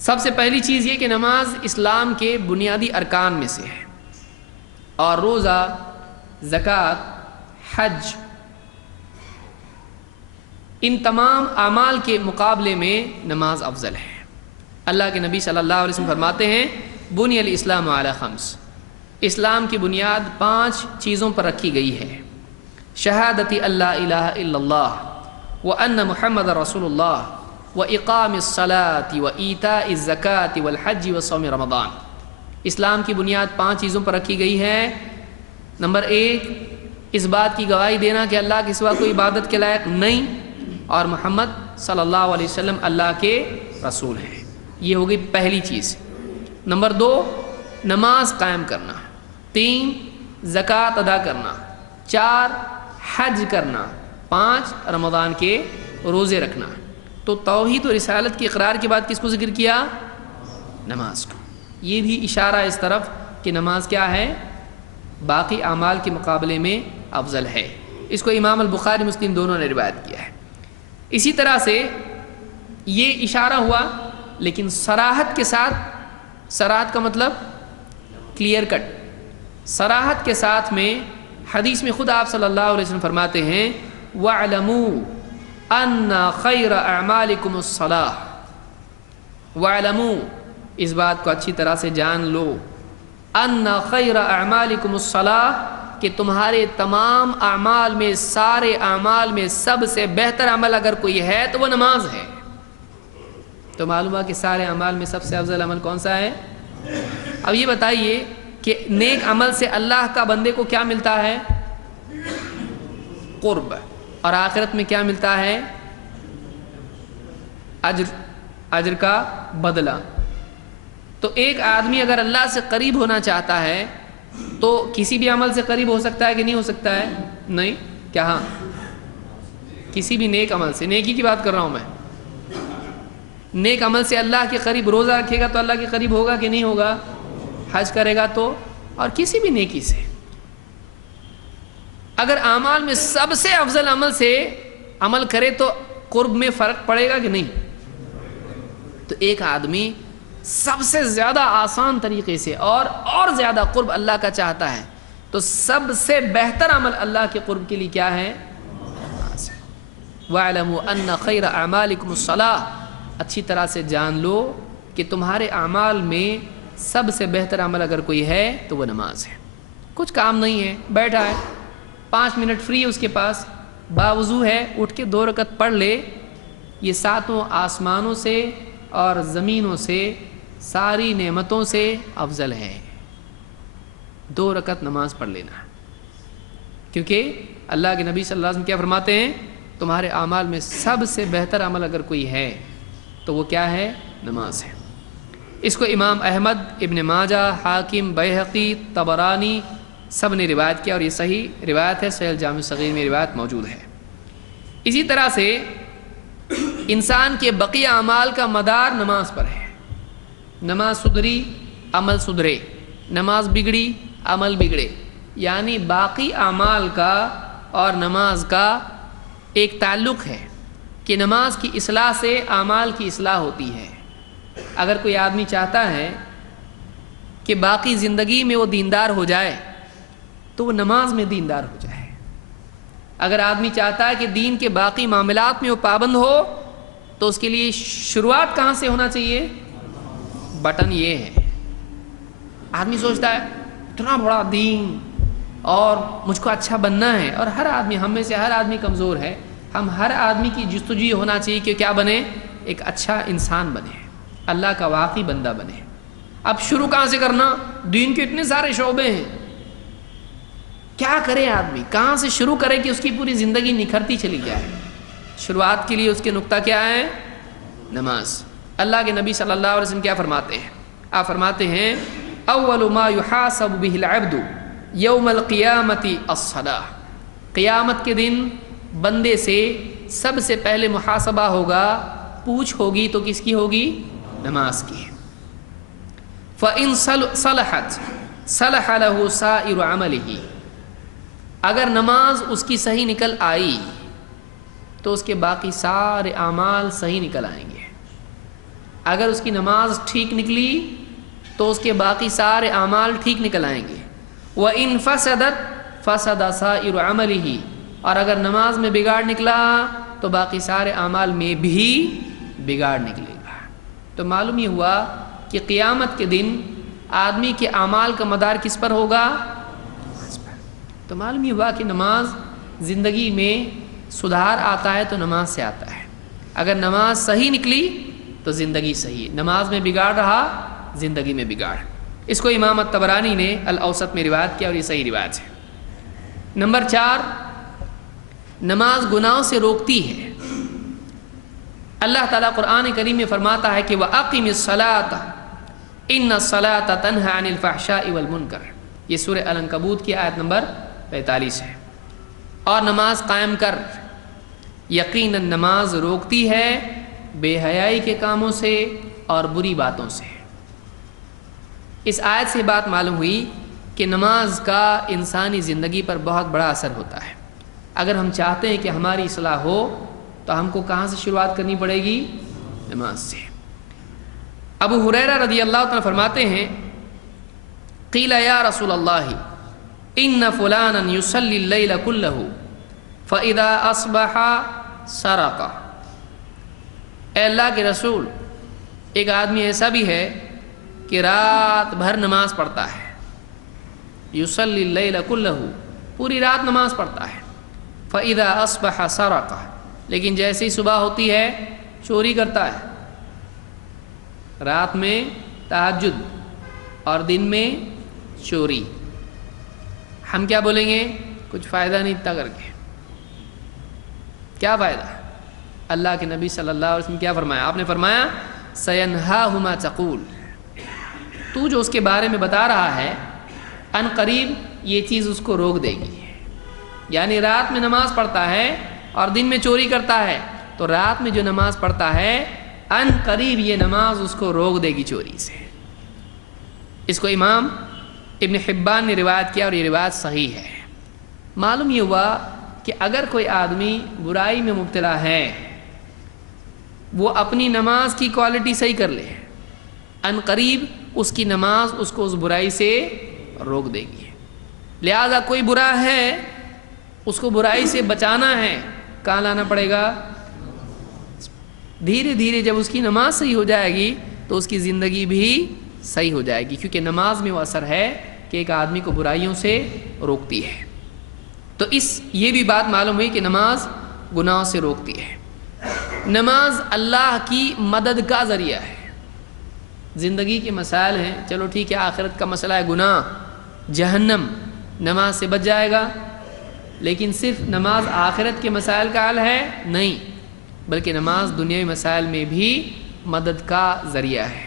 سب سے پہلی چیز یہ کہ نماز اسلام کے بنیادی ارکان میں سے ہے، اور روزہ، زکوٰۃ، حج، ان تمام اعمال کے مقابلے میں نماز افضل ہے۔ اللہ کے نبی صلی اللہ علیہ وسلم فرماتے ہیں بنی الاسلام علی خمس، اسلام کی بنیاد 5 چیزوں پر رکھی گئی ہے: شہادت اللہ الہ الا اللہ وان محمد رسول اللہ واقام الصلاۃ وایتاء الزکاۃ والحج وصوم رمضان۔ اسلام کی بنیاد 5 چیزوں پر رکھی گئی ہے۔ نمبر 1، اس بات کی گواہی دینا کہ اللہ کے سوا کوئی عبادت کے لائق نہیں اور محمد صلی اللہ علیہ وسلم اللہ کے رسول ہیں، یہ ہوگی پہلی چیز۔ نمبر 2، نماز قائم کرنا۔ 3، زکوٰۃ ادا کرنا۔ 4، حج کرنا۔ 5، رمضان کے روزے رکھنا۔ تو توحید و رسالت کی اقرار کے بعد کس کو ذکر کیا؟ نماز کو۔ یہ بھی اشارہ اس طرف کہ نماز کیا ہے؟ باقی اعمال کے مقابلے میں افضل ہے۔ اس کو امام البخاری مسلم دونوں نے روایت کیا ہے۔ اسی طرح سے یہ اشارہ ہوا، لیکن صراحت کے ساتھ، صراحت کا مطلب کلیئر کٹ، صراحت کے ساتھ میں حدیث میں خود آپ صلی اللہ علیہ وسلم فرماتے ہیں وَاعْلَمُوا أَنَّ خَيْرَ أَعْمَالِكُمُ الصَّلَاةُ، وَاعْلَمُوا، اس بات کو اچھی طرح سے جان لو، أَنَّ خَيْرَ أَعْمَالِكُمُ الصَّلَاةُ، کہ تمہارے تمام اعمال میں، سارے اعمال میں سب سے بہتر عمل اگر کوئی ہے تو وہ نماز ہے۔ تو معلوم ہوا کہ سارے اعمال میں سب سے افضل عمل کون سا ہے؟ اب یہ بتائیے کہ نیک عمل سے اللہ کا بندے کو کیا ملتا ہے؟ قرب، اور آخرت میں کیا ملتا ہے؟ اجر کا بدلہ۔ تو ایک آدمی اگر اللہ سے قریب ہونا چاہتا ہے تو کسی بھی عمل سے قریب ہو سکتا ہے کہ نہیں ہو سکتا ہے؟ نہیں، کیا؟ ہاں، کسی بھی نیک عمل سے، نیکی کی بات کر رہا ہوں میں، نیک عمل سے اللہ کے قریب، روزہ رکھے گا تو اللہ کے قریب ہوگا کہ نہیں ہوگا؟ حج کرے گا تو، اور کسی بھی نیکی سے۔ اگر اعمال میں سب سے افضل عمل سے عمل کرے تو قرب میں فرق پڑے گا کہ نہیں؟ تو ایک آدمی سب سے زیادہ آسان طریقے سے اور زیادہ قرب اللہ کا چاہتا ہے تو سب سے بہتر عمل اللہ کے قرب کے لیے کیا ہے؟ نماز ہے۔ وَاعْلَمُوا أَنَّ خَيْرَ أَعْمَالِكُمُ الصَّلَاةُ، اچھی طرح سے جان لو کہ تمہارے اعمال میں سب سے بہتر عمل اگر کوئی ہے تو وہ نماز ہے۔ کچھ کام نہیں ہے، بیٹھا ہے، 5 منٹ فری ہے اس کے پاس، باوضو ہے، اٹھ کے 2 رکعت پڑھ لے، یہ 7 آسمانوں سے اور زمینوں سے، ساری نعمتوں سے افضل ہے 2 رکعت نماز پڑھ لینا۔ کیونکہ اللہ کے نبی صلی اللہ علیہ وسلم کیا فرماتے ہیں؟ تمہارے اعمال میں سب سے بہتر عمل اگر کوئی ہے تو وہ کیا ہے؟ نماز ہے۔ اس کو امام احمد، ابن ماجہ، حاکم، بیہقی، طبرانی سب نے روایت کیا، اور یہ صحیح روایت ہے، صحیح الجامع الصغیر میں روایت موجود ہے۔ اسی طرح سے انسان کے بقیہ اعمال کا مدار نماز پر ہے۔ نماز سدھری، عمل سدھرے، نماز بگڑی، عمل بگڑے، یعنی باقی اعمال کا اور نماز کا ایک تعلق ہے کہ نماز کی اصلاح سے اعمال کی اصلاح ہوتی ہے۔ اگر کوئی آدمی چاہتا ہے کہ باقی زندگی میں وہ دیندار ہو جائے تو وہ نماز میں دیندار ہو جائے۔ اگر آدمی چاہتا ہے کہ دین کے باقی معاملات میں وہ پابند ہو تو اس کے لیے شروعات کہاں سے ہونا چاہیے؟ بٹن یہ ہے، آدمی سوچتا ہے اتنا بڑا دین اور مجھ کو اچھا بننا ہے، اور ہر آدمی، ہم میں سے ہر آدمی کمزور ہے، ہم ہر آدمی کی جستجو یہ ہونا چاہیے کہ کیا بنے؟ ایک اچھا انسان بنے، اللہ کا واقعی بندہ بنے۔ اب شروع کہاں سے کرنا؟ دین کے اتنے سارے شعبے ہیں، کیا کرے آدمی؟ کہاں سے شروع کرے کہ اس کی پوری زندگی نکھرتی چلی جائے؟ شروعات کے لیے اس کے نقطہ کیا ہے؟ نماز۔ اللہ کے نبی صلی اللہ علیہ وسلم کیا فرماتے ہیں؟ آپ فرماتے ہیں اول ما یحاسب به العبد یوم القیامت الصلاۃ، قیامت کے دن بندے سے سب سے پہلے محاسبہ ہوگا، پوچھ ہوگی تو کس کی ہوگی؟ نماز کی۔ فَإِن صَلَحَتْ صَلَحَ لَهُ سَائِرُ عَمَلِهِ، اگر نماز اس کی صحیح نکل آئی تو اس کے باقی سارے اعمال صحیح نکل آئیں گے۔ اگر اس کی نماز ٹھیک نکلی تو اس کے باقی سارے اعمال ٹھیک نکل آئیں گے. وَإِن فَسَدَتْ فَسَدَ سَائِرُ عَمَلِهِ، اور اگر نماز میں بگاڑ نکلا تو باقی سارے اعمال میں بھی بگاڑ نکلے گا. تو معلوم یہ ہوا کہ قیامت کے دن آدمی کے اعمال کا مدار کس پر ہوگا؟ نماز پر. تو معلوم یہ ہوا کہ نماز زندگی میں سدھار آتا ہے تو نماز سے آتا ہے. اگر نماز صحیح نکلی تو زندگی صحیح، نماز میں بگاڑ رہا زندگی میں بگاڑ. اس کو امام الطبرانی نے الاوسط میں روایت کیا اور یہ صحیح روایت ہے. نمبر 4، نماز گناہوں سے روکتی ہے. اللہ تعالیٰ قرآن کریم میں فرماتا ہے کہ وَأَقِمِ الصَّلَاةَ إِنَّ الصَّلَاةَ تَنْهَى عَنِ الْفَحْشَاءِ وَالْمُنْكَرِ. یہ سورہ العنکبوت کی آیت نمبر 45 ہے. اور نماز قائم کر، یقیناً نماز روکتی ہے بے حیائی کے کاموں سے اور بری باتوں سے. اس آیت سے بات معلوم ہوئی کہ نماز کا انسانی زندگی پر بہت بڑا اثر ہوتا ہے. اگر ہم چاہتے ہیں کہ ہماری اصلاح ہو تو ہم کو کہاں سے شروعات کرنی پڑے گی؟ نماز سے. ابو ہریرہ رضی اللہ عنہ فرماتے ہیں قیل یا رسول اللہ ان فلانا یصلی اللیل کلہ فاذا اصبح سرق. اے اللہ کے رسول، ایک آدمی ایسا بھی ہے کہ رات بھر نماز پڑھتا ہے. یصلی اللیل کلہ، پوری رات نماز پڑھتا ہے. فاذا اصبح سرق، لیکن جیسے ہی صبح ہوتی ہے چوری کرتا ہے. رات میں تہجد اور دن میں چوری. ہم کیا بولیں گے؟ کچھ فائدہ نہیں اتنا کر کے. کیا فائدہ؟ اللہ کے نبی صلی اللہ علیہ وسلم کیا فرمایا؟ آپ نے فرمایا سینہاہ ما تقول. تو جو اس کے بارے میں بتا رہا ہے ان قریب یہ چیز اس کو روک دے گی. یعنی رات میں نماز پڑھتا ہے اور دن میں چوری کرتا ہے، تو رات میں جو نماز پڑھتا ہے ان قریب یہ نماز اس کو روک دے گی چوری سے. اس کو امام ابن حبان نے روایت کیا اور یہ روایت صحیح ہے. معلوم یہ ہوا کہ اگر کوئی آدمی برائی میں مبتلا ہے، وہ اپنی نماز کی کوالٹی صحیح کر لے، ان قریب اس کی نماز اس کو اس برائی سے روک دے گی. لہذا کوئی برا ہے، اس کو برائی سے بچانا ہے، کہاں لانا پڑے گا؟ دھیرے دھیرے جب اس کی نماز صحیح ہو جائے گی تو اس کی زندگی بھی صحیح ہو جائے گی، کیونکہ نماز میں وہ اثر ہے کہ ایک آدمی کو برائیوں سے روکتی ہے. تو یہ بھی بات معلوم ہوئی کہ نماز گناہوں سے روکتی ہے. نماز اللہ کی مدد کا ذریعہ ہے. زندگی کے مسائل ہیں، چلو ٹھیک ہے، آخرت کا مسئلہ ہے گناہ، جہنم، نماز سے بچ جائے گا. لیکن صرف نماز آخرت کے مسائل کا حل ہے؟ نہیں، بلکہ نماز دنیاوی مسائل میں بھی مدد کا ذریعہ ہے.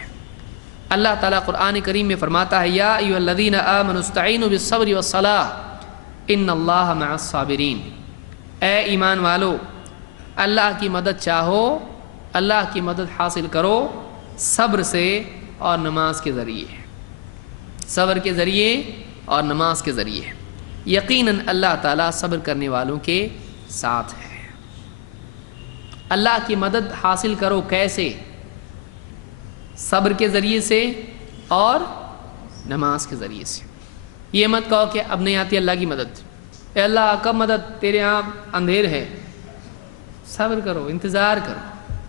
اللہ تعالیٰ قرآن کریم میں فرماتا ہے یا ایھا الذین آمنوا استعینوا بالصبر والصلاۃ ان اللہ مع الصابرین. اے ایمان والو، اللہ کی مدد چاہو، اللہ کی مدد حاصل کرو صبر سے اور نماز کے ذریعے. صبر کے ذریعے اور نماز کے ذریعے. یقیناً اللہ تعالیٰ صبر کرنے والوں کے ساتھ ہے. اللہ کی مدد حاصل کرو کیسے؟ صبر کے ذریعے سے اور نماز کے ذریعے سے. یہ مت کہو کہ اب نہیں آتی اللہ کی مدد. اے اللہ کب مدد؟ تیرے ہاں اندھیر ہے. صبر کرو، انتظار کرو،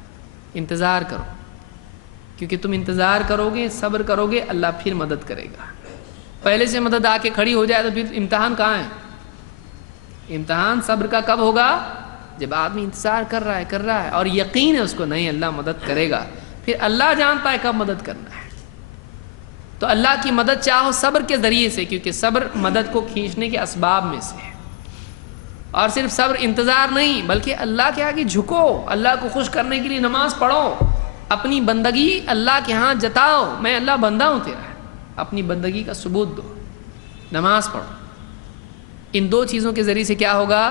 انتظار کرو، کیونکہ تم انتظار کرو گے، صبر کرو گے، اللہ پھر مدد کرے گا. پہلے سے مدد آ کے کھڑی ہو جائے تو پھر امتحان کہاں ہے؟ امتحان صبر کا کب ہوگا؟ جب آدمی انتظار کر رہا ہے اور یقین ہے اس کو نہیں اللہ مدد کرے گا. پھر اللہ جانتا ہے کب مدد کرنا ہے. تو اللہ کی مدد چاہو صبر کے ذریعے سے، کیونکہ صبر مدد کو کھینچنے کے اسباب میں سے ہے. اور صرف صبر انتظار نہیں، بلکہ اللہ کے آگے جھکو، اللہ کو خوش کرنے کے لیے نماز پڑھو، اپنی بندگی اللہ کے ہاں جتاؤ، میں اللہ بندہ ہوں تیرا. اپنی بندگی کا ثبوت دو، نماز پڑھو. ان دو چیزوں کے ذریعے سے کیا ہوگا؟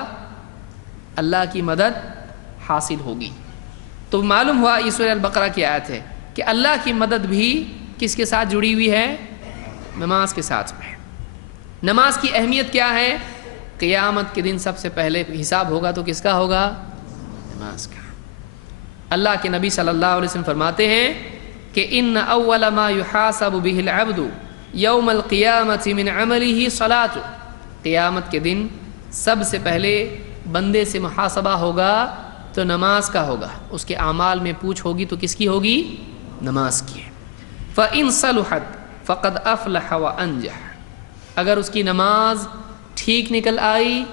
اللہ کی مدد حاصل ہوگی. تو معلوم ہوا یہ سورہ البقرہ کی آیت ہے کہ اللہ کی مدد بھی کس کے ساتھ جڑی ہوئی ہے؟ نماز کے ساتھ میں. نماز کی اہمیت کیا ہے؟ قیامت کے دن سب سے پہلے حساب ہوگا تو کس کا ہوگا؟ نماز کا. اللہ کے نبی صلی اللہ علیہ وسلم فرماتے ہیں کہ ان اول ما یحاسب به العبد یوم القیامت من عمله صلاۃ، قیامت کے دن سب سے پہلے بندے سے محاسبہ ہوگا تو نماز کا ہوگا، اس کے اعمال میں پوچھ ہوگی تو کس کی ہوگی؟ نماز کی۔ فَإِن صَلُحَتْ فَقَدْ أَفْلَحَ وَأَنجَحَ، اگر اس کی نماز ٹھیک نکل آئی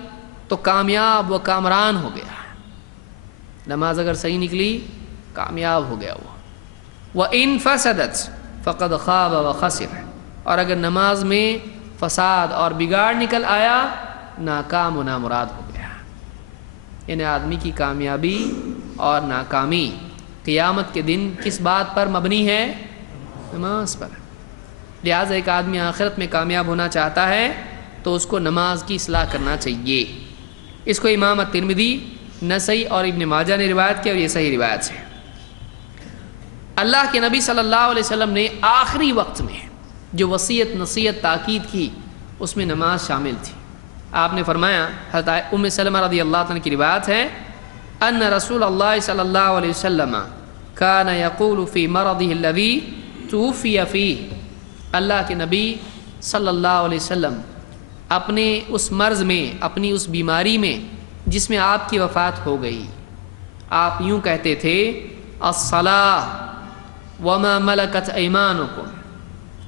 تو کامیاب و کامران ہو گیا، نماز اگر صحیح نکلی کامیاب ہو گیا وہ۔ وَإِن فَسَدَتْ فَقَدْ خَابَ وَخَسِرَ، اور اگر نماز میں فساد اور بگاڑ نکل آیا ناکام و نامراد ہو گیا۔ یعنی آدمی کی کامیابی اور ناکامی قیامت کے دن کس بات پر مبنی ہے؟ نماز پر۔ لہٰذا ایک آدمی آخرت میں کامیاب ہونا چاہتا ہے تو اس کو نماز کی اصلاح کرنا چاہیے۔ اس کو امام الترمذی، نسائی اور ابن ماجہ نے روایت کیا اور یہ صحیح روایت ہے۔ اللہ کے نبی صلی اللہ علیہ وسلم نے آخری وقت میں جو وصیت نصیحت تاکید کی اس میں نماز شامل تھی۔ آپ نے فرمایا، حضرت ام سلمہ رضی اللہ عنہ کی روایت ہے، ان رسول اللہ صلی اللہ علیہ وسلم کان یقول فی مرضه الذی توفی فیہ، اللہ کے نبی صلی اللہ علیہ وسلم اپنے اس مرض میں، اپنی اس بیماری میں جس میں آپ کی وفات ہو گئی، آپ یوں کہتے تھے، الصلاۃ وما ملکت ایمانکم،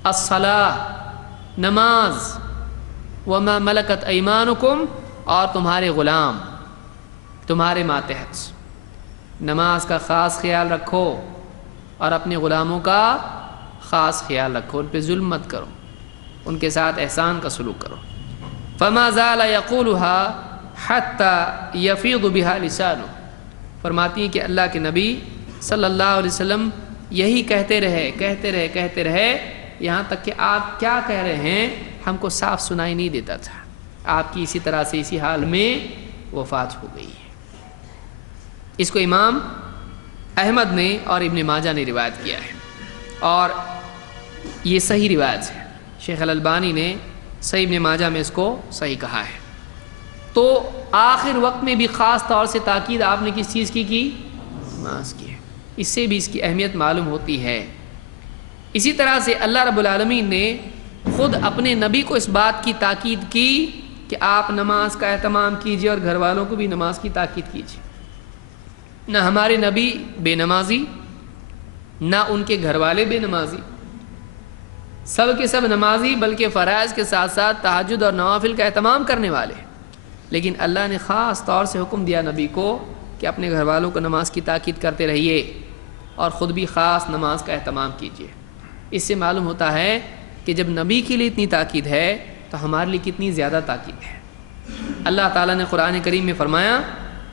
الصلاۃ نماز، وما ملکت ایمانکم اور تمہارے غلام، تمہارے ماتحت، نماز کا خاص خیال رکھو اور اپنے غلاموں کا خاص خیال رکھو، ان پہ ظلم مت کرو، ان کے ساتھ احسان کا سلوک کرو۔ فما زال یقولها حتی یفیض بها لسانہ، فرماتی ہیں کہ اللہ کے نبی صلی اللہ علیہ وسلم یہی کہتے رہے یہاں تک کہ آپ کیا کہہ رہے ہیں ہم کو صاف سنائی نہیں دیتا تھا۔ آپ کی اسی طرح سے اسی حال میں وفات ہو گئی ہے۔ اس کو امام احمد نے اور ابن ماجہ نے روایت کیا ہے اور یہ صحیح روایت ہے۔ شیخ الالبانی نے صحیح ابن ماجہ میں اس کو صحیح کہا ہے۔ تو آخر وقت میں بھی خاص طور سے تاکید آپ نے کس چیز کی نماز کی ہے، اس سے بھی اس کی اہمیت معلوم ہوتی ہے۔ اسی طرح سے اللہ رب العالمین نے خود اپنے نبی کو اس بات کی تاکید کی کہ آپ نماز کا اہتمام کیجیے اور گھر والوں کو بھی نماز کی تاکید کیجیے۔ نہ ہمارے نبی بے نمازی، نہ ان کے گھر والے بے نمازی، سب کے سب نمازی، بلکہ فرائض کے ساتھ ساتھ تہجد اور نوافل کا اہتمام کرنے والے، لیکن اللہ نے خاص طور سے حکم دیا نبی کو کہ اپنے گھر والوں کو نماز کی تاکید کرتے رہیے اور خود بھی خاص نماز کا اہتمام کیجیے۔ اس سے معلوم ہوتا ہے کہ جب نبی کے لیے اتنی تاکید ہے تو ہمارے لیے کتنی زیادہ تاکید ہے۔ اللہ تعالیٰ نے قرآن کریم میں فرمایا،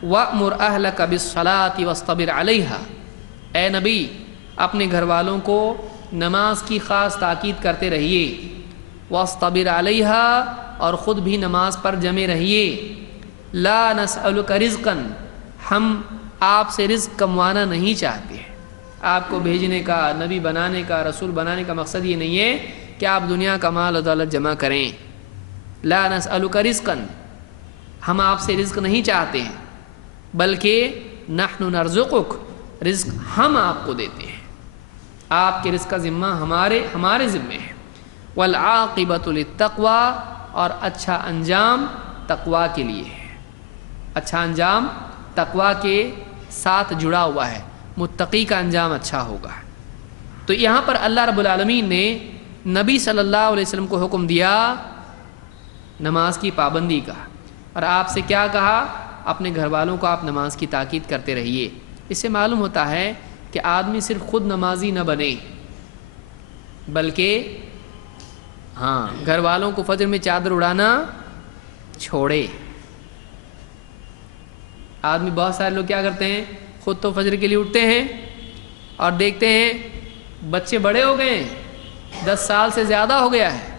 وَأْمُرْ أَهْلَكَ بِالصَّلَاةِ وَاصْطَبِرْ عَلَيْهَا، اے نبی اپنے گھر والوں کو نماز کی خاص تاکید کرتے رہیے، وَاصْطَبِرْ عَلَيْهَا اور خود بھی نماز پر جمے رہیے، لَا نَسْأَلُكَ رِزْقًا ہم آپ سے رزق کموانا نہیں چاہتے ہیں۔ آپ کو بھیجنے کا، نبی بنانے کا، رسول بنانے کا مقصد یہ نہیں ہے کہ آپ دنیا کا مال و دولت جمع کریں۔ لا نسألک رزقا ہم آپ سے رزق نہیں چاہتے ہیں، بلکہ نحن نرزقک رزق ہم آپ کو دیتے ہیں، آپ کے رزق کا ذمہ ہمارے ذمے ہے۔ والعاقبۃ للتقوی اور اچھا انجام تقوی کے لیے ہے، اچھا انجام تقوی کے ساتھ جڑا ہوا ہے، متقی کا انجام اچھا ہوگا۔ تو یہاں پر اللہ رب العالمین نے نبی صلی اللہ علیہ وسلم کو حکم دیا نماز کی پابندی کا، اور آپ سے کیا کہا؟ اپنے گھر والوں کو آپ نماز کی تاکید کرتے رہیے۔ اس سے معلوم ہوتا ہے کہ آدمی صرف خود نمازی نہ بنے، بلکہ گھر والوں کو فجر میں چادر اڑانا چھوڑے۔ آدمی بہت سارے لوگ کیا کرتے ہیں، خود تو فجر کے لیے اٹھتے ہیں اور دیکھتے ہیں بچے بڑے ہو گئے ہیں، 10 سال سے زیادہ ہو گیا ہے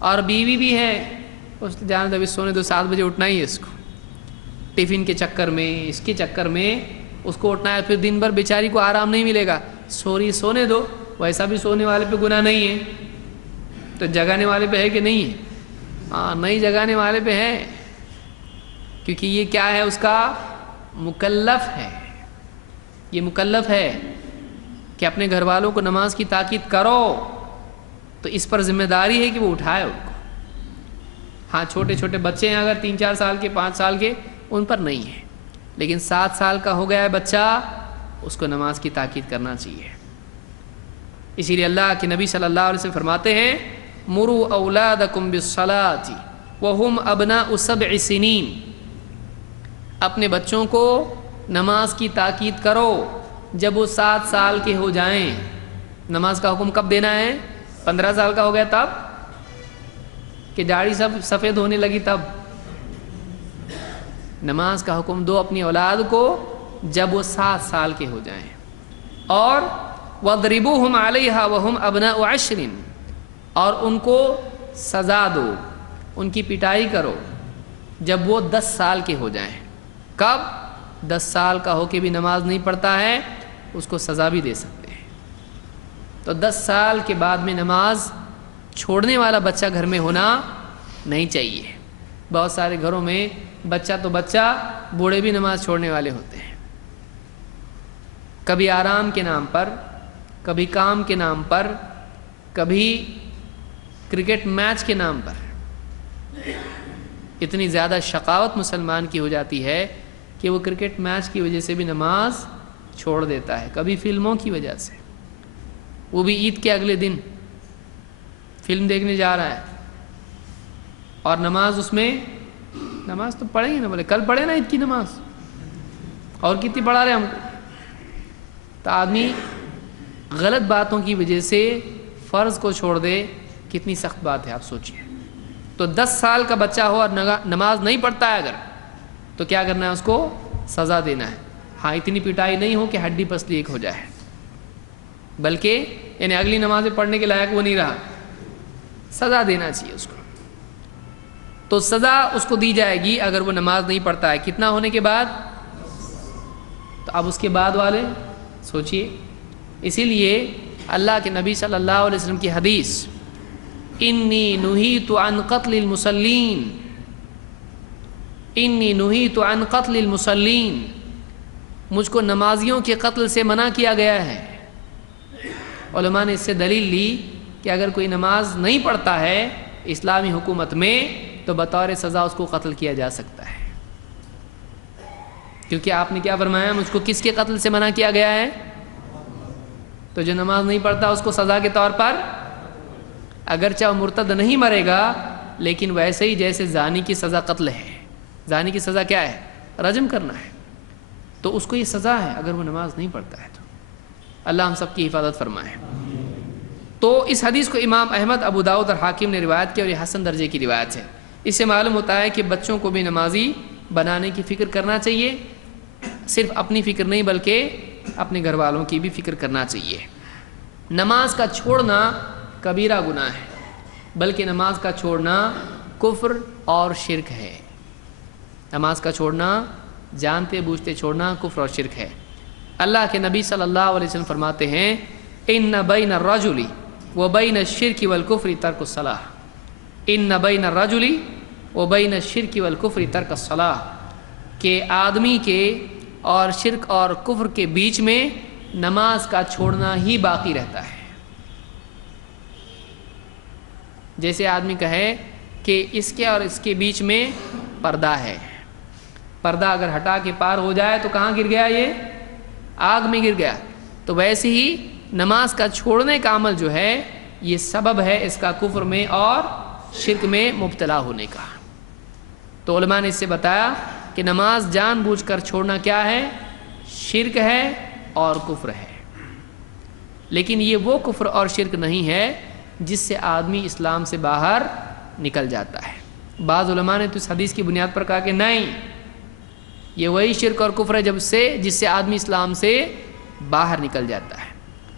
اور بیوی بھی ہے، اس جانے دو سونے دو، 7 بجے اٹھنا ہی ہے اس کو، ٹفن کے چکر میں، اس کے چکر میں اس کو اٹھنا ہے، پھر دن بھر بیچاری کو آرام نہیں ملے گا، سونے دو، ویسا بھی سونے والے پہ گناہ نہیں ہے، تو جگانے والے پہ ہے کہ نہیں ہے؟ نہیں جگانے والے پہ ہے، کیونکہ یہ کیا ہے، اس کا مکلف ہے، یہ مکلف ہے کہ اپنے گھر والوں کو نماز کی تاکید کرو، تو اس پر ذمہ داری ہے کہ وہ اٹھائے ان کو۔ ہاں چھوٹے چھوٹے بچے ہیں اگر 3-4 سال کے 5 سال کے، ان پر نہیں ہے، لیکن 7 سال کا ہو گیا ہے بچہ، اس کو نماز کی تاکید کرنا چاہیے۔ اسی لیے اللہ کے نبی صلی اللہ علیہ وسلم فرماتے ہیں مروا اولادکم بالصلاۃ وہم ابناء 7 سنین، اپنے بچوں کو نماز کی تاکید کرو جب وہ 7 سال کے ہو جائیں۔ نماز کا حکم کب دینا ہے؟ 15 سال کا ہو گیا تب، کہ داڑھی سب سفید ہونے لگی تب؟ نماز کا حکم دو اپنی اولاد کو جب وہ 7 سال کے ہو جائیں۔ اور وَاضْرِبُوهُمْ عَلَيْهَا وَهُمْ أَبْنَاءُ 10، اور ان کو سزا دو، ان کی پٹائی کرو جب وہ 10 سال کے ہو جائیں۔ کب؟ 10 سال کا ہو کے بھی نماز نہیں پڑھتا ہے، اس کو سزا بھی دے سکتے ہیں۔ تو 10 سال کے بعد میں نماز چھوڑنے والا بچہ گھر میں ہونا نہیں چاہیے۔ بہت سارے گھروں میں بچہ تو بچہ، بوڑھے بھی نماز چھوڑنے والے ہوتے ہیں، کبھی آرام کے نام پر، کبھی کام کے نام پر، کبھی کرکٹ میچ کے نام پر۔ اتنی زیادہ شقاوت مسلمان کی ہو جاتی ہے کہ وہ کرکٹ میچ کی وجہ سے بھی نماز چھوڑ دیتا ہے، کبھی فلموں کی وجہ سے، وہ بھی عید کے اگلے دن فلم دیکھنے جا رہا ہے، اور نماز اس میں، نماز تو پڑھیں گے نا، بولے کل پڑھے نا عید کی نماز، اور کتنی پڑھا رہے ہم کو۔ تو آدمی غلط باتوں کی وجہ سے فرض کو چھوڑ دے، کتنی سخت بات ہے آپ سوچئے۔ تو 10 سال کا بچہ ہو اور نماز نہیں پڑھتا ہے اگر، تو کیا کرنا ہے؟ اس کو سزا دینا ہے۔ ہاں اتنی پٹائی نہیں ہو کہ ہڈی پسلی ایک ہو جائے، بلکہ یعنی اگلی نمازیں پڑھنے کے لائق وہ نہیں رہا، سزا دینا چاہیے اس کو۔ تو سزا اس کو دی جائے گی اگر وہ نماز نہیں پڑھتا ہے، کتنا ہونے کے بعد؟ تو اب اس کے بعد والے سوچئے۔ اسی لیے اللہ کے نبی صلی اللہ علیہ وسلم کی حدیث انی نہیت عن قتل المصلین، انی نہیت عن قتل المصلین، مجھ کو نمازیوں کے قتل سے منع کیا گیا ہے۔ علماء نے اس سے دلیل لی کہ اگر کوئی نماز نہیں پڑھتا ہے اسلامی حکومت میں تو بطور سزا اس کو قتل کیا جا سکتا ہے، کیونکہ آپ نے کیا فرمایا؟ مجھ کو کس کے قتل سے منع کیا گیا ہے؟ تو جو نماز نہیں پڑھتا اس کو سزا کے طور پر، اگرچہ وہ مرتد نہیں مرے گا، لیکن ویسے ہی جیسے زانی کی سزا قتل ہے، زانی کی سزا کیا ہے؟ رجم کرنا ہے، تو اس کو یہ سزا ہے اگر وہ نماز نہیں پڑھتا ہے۔ تو اللہ ہم سب کی حفاظت فرمائے۔ تو اس حدیث کو امام احمد، ابو داؤد اور حاکم نے روایت کی، اور یہ حسن درجے کی روایت ہے۔ اس سے معلوم ہوتا ہے کہ بچوں کو بھی نمازی بنانے کی فکر کرنا چاہیے، صرف اپنی فکر نہیں بلکہ اپنے گھر والوں کی بھی فکر کرنا چاہیے۔ نماز کا چھوڑنا کبیرہ گناہ ہے، بلکہ نماز کا چھوڑنا کفر اور شرک ہے۔ نماز کا چھوڑنا، جانتے بوجھتے چھوڑنا، کفر اور شرک ہے۔ اللہ کے نبی صلی اللہ علیہ وسلم فرماتے ہیں ان بین الرجل وبین الشرک والکفر ترک الصلاۃ، ان بین الرجل وبین الشرک والکفر ترک الصلاۃ، کہ آدمی کے اور شرک اور کفر کے بیچ میں نماز کا چھوڑنا ہی باقی رہتا ہے۔ جیسے آدمی کہے کہ اس کے اور اس کے بیچ میں پردہ ہے، پردہ اگر ہٹا کے پار ہو جائے تو کہاں گر گیا؟ یہ آگ میں گر گیا۔ تو ویسے ہی نماز کا چھوڑنے کا عمل جو ہے یہ سبب ہے اس کا کفر میں اور شرک میں مبتلا ہونے کا۔ تو علماء نے اس سے بتایا کہ نماز جان بوجھ کر چھوڑنا کیا ہے؟ شرک ہے اور کفر ہے، لیکن یہ وہ کفر اور شرک نہیں ہے جس سے آدمی اسلام سے باہر نکل جاتا ہے۔ بعض علماء نے تو اس حدیث کی بنیاد پر کہا کہ نہیں، یہ وہی شرک اور کفر ہے جس سے آدمی اسلام سے باہر نکل جاتا ہے،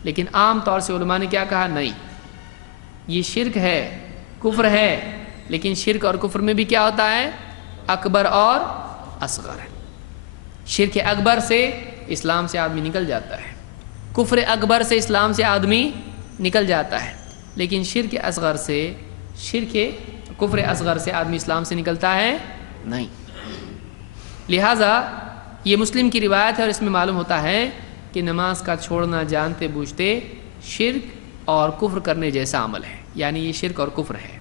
لیکن عام طور سے علماء نے کیا کہا؟ نہیں، یہ شرک ہے، کفر ہے، لیکن شرک اور کفر میں بھی کیا ہوتا ہے؟ اکبر اور اصغر۔ شرک اکبر سے اسلام سے آدمی نکل جاتا ہے، کفر اکبر سے اسلام سے آدمی نکل جاتا ہے، لیکن کفر اصغر سے آدمی اسلام سے نکلتا ہے نہیں۔ لہٰذا یہ مسلم کی روایت ہے، اور اس میں معلوم ہوتا ہے کہ نماز کا چھوڑنا جانتے بوجھتے شرک اور کفر کرنے جیسا عمل ہے، یعنی یہ شرک اور کفر ہے۔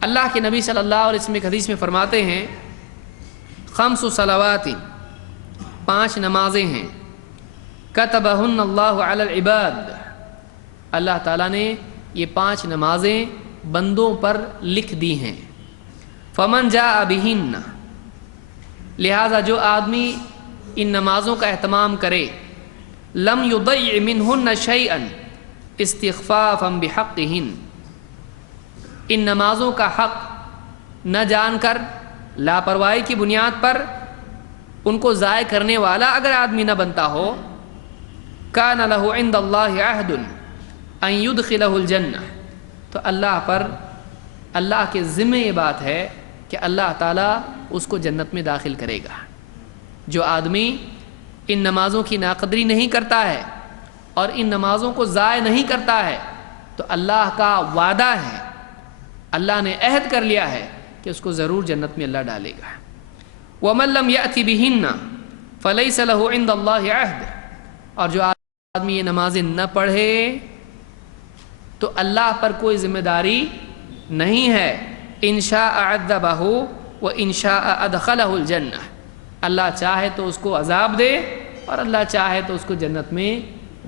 اللہ کے نبی صلی اللہ علیہ وسلم ایک حدیث میں فرماتے ہیں 5 صلوات، 5 نمازیں ہیں، کتبہن اللہ علی العباد، اللہ تعالیٰ نے یہ 5 نمازیں بندوں پر لکھ دی ہیں۔ فمن جاء بہن، لہذا جو آدمی ان نمازوں کا اہتمام کرے، لم یضیع منہن شیئا استخفافا بحقہن، ان نمازوں کا حق نہ جان کر لاپرواہی کی بنیاد پر ان کو ضائع کرنے والا اگر آدمی نہ بنتا ہو، کان لہ عند اللہ عہد ان یدخلہ الجنہ، تو اللہ پر، اللہ کے ذمہ یہ بات ہے کہ اللہ تعالیٰ اس کو جنت میں داخل کرے گا۔ جو آدمی ان نمازوں کی ناقدری نہیں کرتا ہے اور ان نمازوں کو ضائع نہیں کرتا ہے تو اللہ کا وعدہ ہے، اللہ نے عہد کر لیا ہے کہ اس کو ضرور جنت میں اللہ ڈالے گا۔ وَمَن لَّمْ يَأْتِ بِهِنَّ فَلَيْسَ لَهُ عِندَ اللَّهِ عَهْدٌ، اور جو آدمی یہ نمازیں نہ پڑھے تو اللہ پر کوئی ذمہ داری نہیں ہے۔ إِن شَاءَ عَذَّبَهُ وَإِن شَاءَ أَدْخَلَهُ الْجَنَّةَ، اللہ چاہے تو اس کو عذاب دے اور اللہ چاہے تو اس کو جنت میں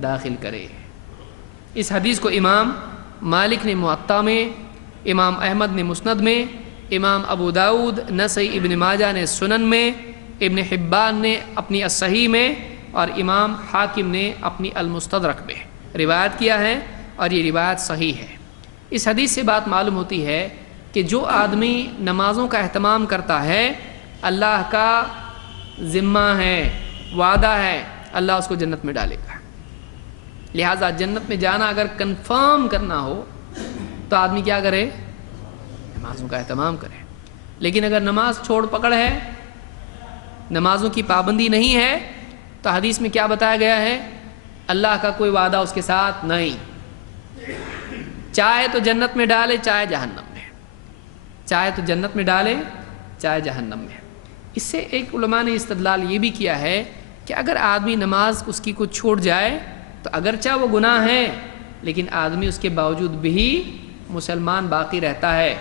داخل کرے۔ اس حدیث کو امام مالک نے موطا میں، امام احمد نے مسند میں، امام ابو داؤد، نسائی، ابن ماجہ نے سنن میں، ابن حبان نے اپنی الصحیح میں اور امام حاکم نے اپنی المستدرک میں روایت کیا ہے، اور یہ روایت صحیح ہے۔ اس حدیث سے بات معلوم ہوتی ہے کہ جو آدمی نمازوں کا اہتمام کرتا ہے، اللہ کا ذمہ ہے، وعدہ ہے، اللہ اس کو جنت میں ڈالے گا۔ لہٰذا جنت میں جانا اگر کنفرم کرنا ہو تو آدمی کیا کرے؟ نمازوں کا اہتمام کرے۔ لیکن اگر نماز چھوڑ پکڑ ہے، نمازوں کی پابندی نہیں ہے، تو حدیث میں کیا بتایا گیا ہے؟ اللہ کا کوئی وعدہ اس کے ساتھ نہیں، چاہے تو جنت میں ڈالے چاہے جہنم میں، چاہے تو جنت میں ڈالے چاہے جہنم میں۔ اس سے ایک علماء نے استدلال یہ بھی کیا ہے کہ اگر آدمی نماز اس کی کچھ چھوٹ جائے تو اگرچہ وہ گناہ ہے لیکن آدمی اس کے باوجود بھی مسلمان باقی رہتا ہے،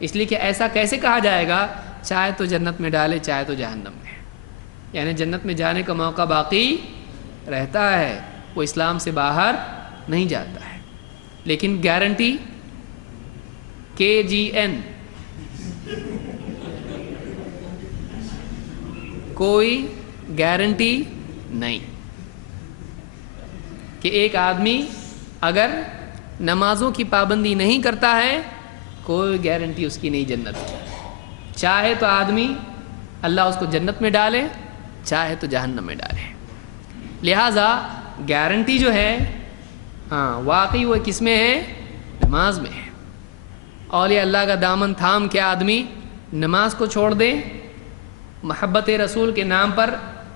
اس لیے کہ ایسا کیسے کہا جائے گا چاہے تو جنت میں ڈالے چاہے تو جہنم میں، یعنی جنت میں جانے کا موقع باقی رہتا ہے، وہ اسلام سے باہر نہیں جاتا ہے۔ لیکن گارنٹی KGN، کوئی گارنٹی نہیں کہ ایک آدمی اگر نمازوں کی پابندی نہیں کرتا ہے، کوئی گارنٹی اس کی نہیں جنت کی، چاہے تو آدمی اللہ اس کو جنت میں ڈالے چاہے تو جہنم میں ڈالے۔ لہٰذا گارنٹی جو ہے واقعی وہ کس میں ہے؟ نماز میں ہے۔ اولیاء اللہ کا دامن تھام کے آدمی نماز کو چھوڑ دے، محبت رسول کے نام پر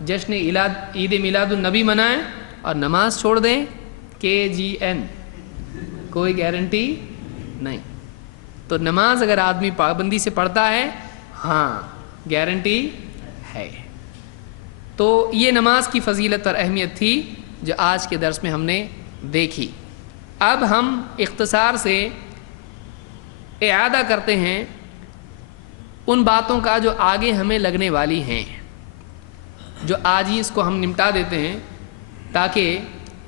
جشن عید میلاد النبی منائیں اور نماز چھوڑ دیں، KGN، کوئی گارنٹی نہیں۔ تو نماز اگر آدمی پابندی سے پڑھتا ہے، ہاں گارنٹی ہے۔ تو یہ نماز کی فضیلت اور اہمیت تھی جو آج کے درس میں ہم نے دیکھی۔ اب ہم اختصار سے اعادہ کرتے ہیں ان باتوں کا جو آگے ہمیں لگنے والی ہیں، جو آج ہی اس کو ہم نمٹا دیتے ہیں تاکہ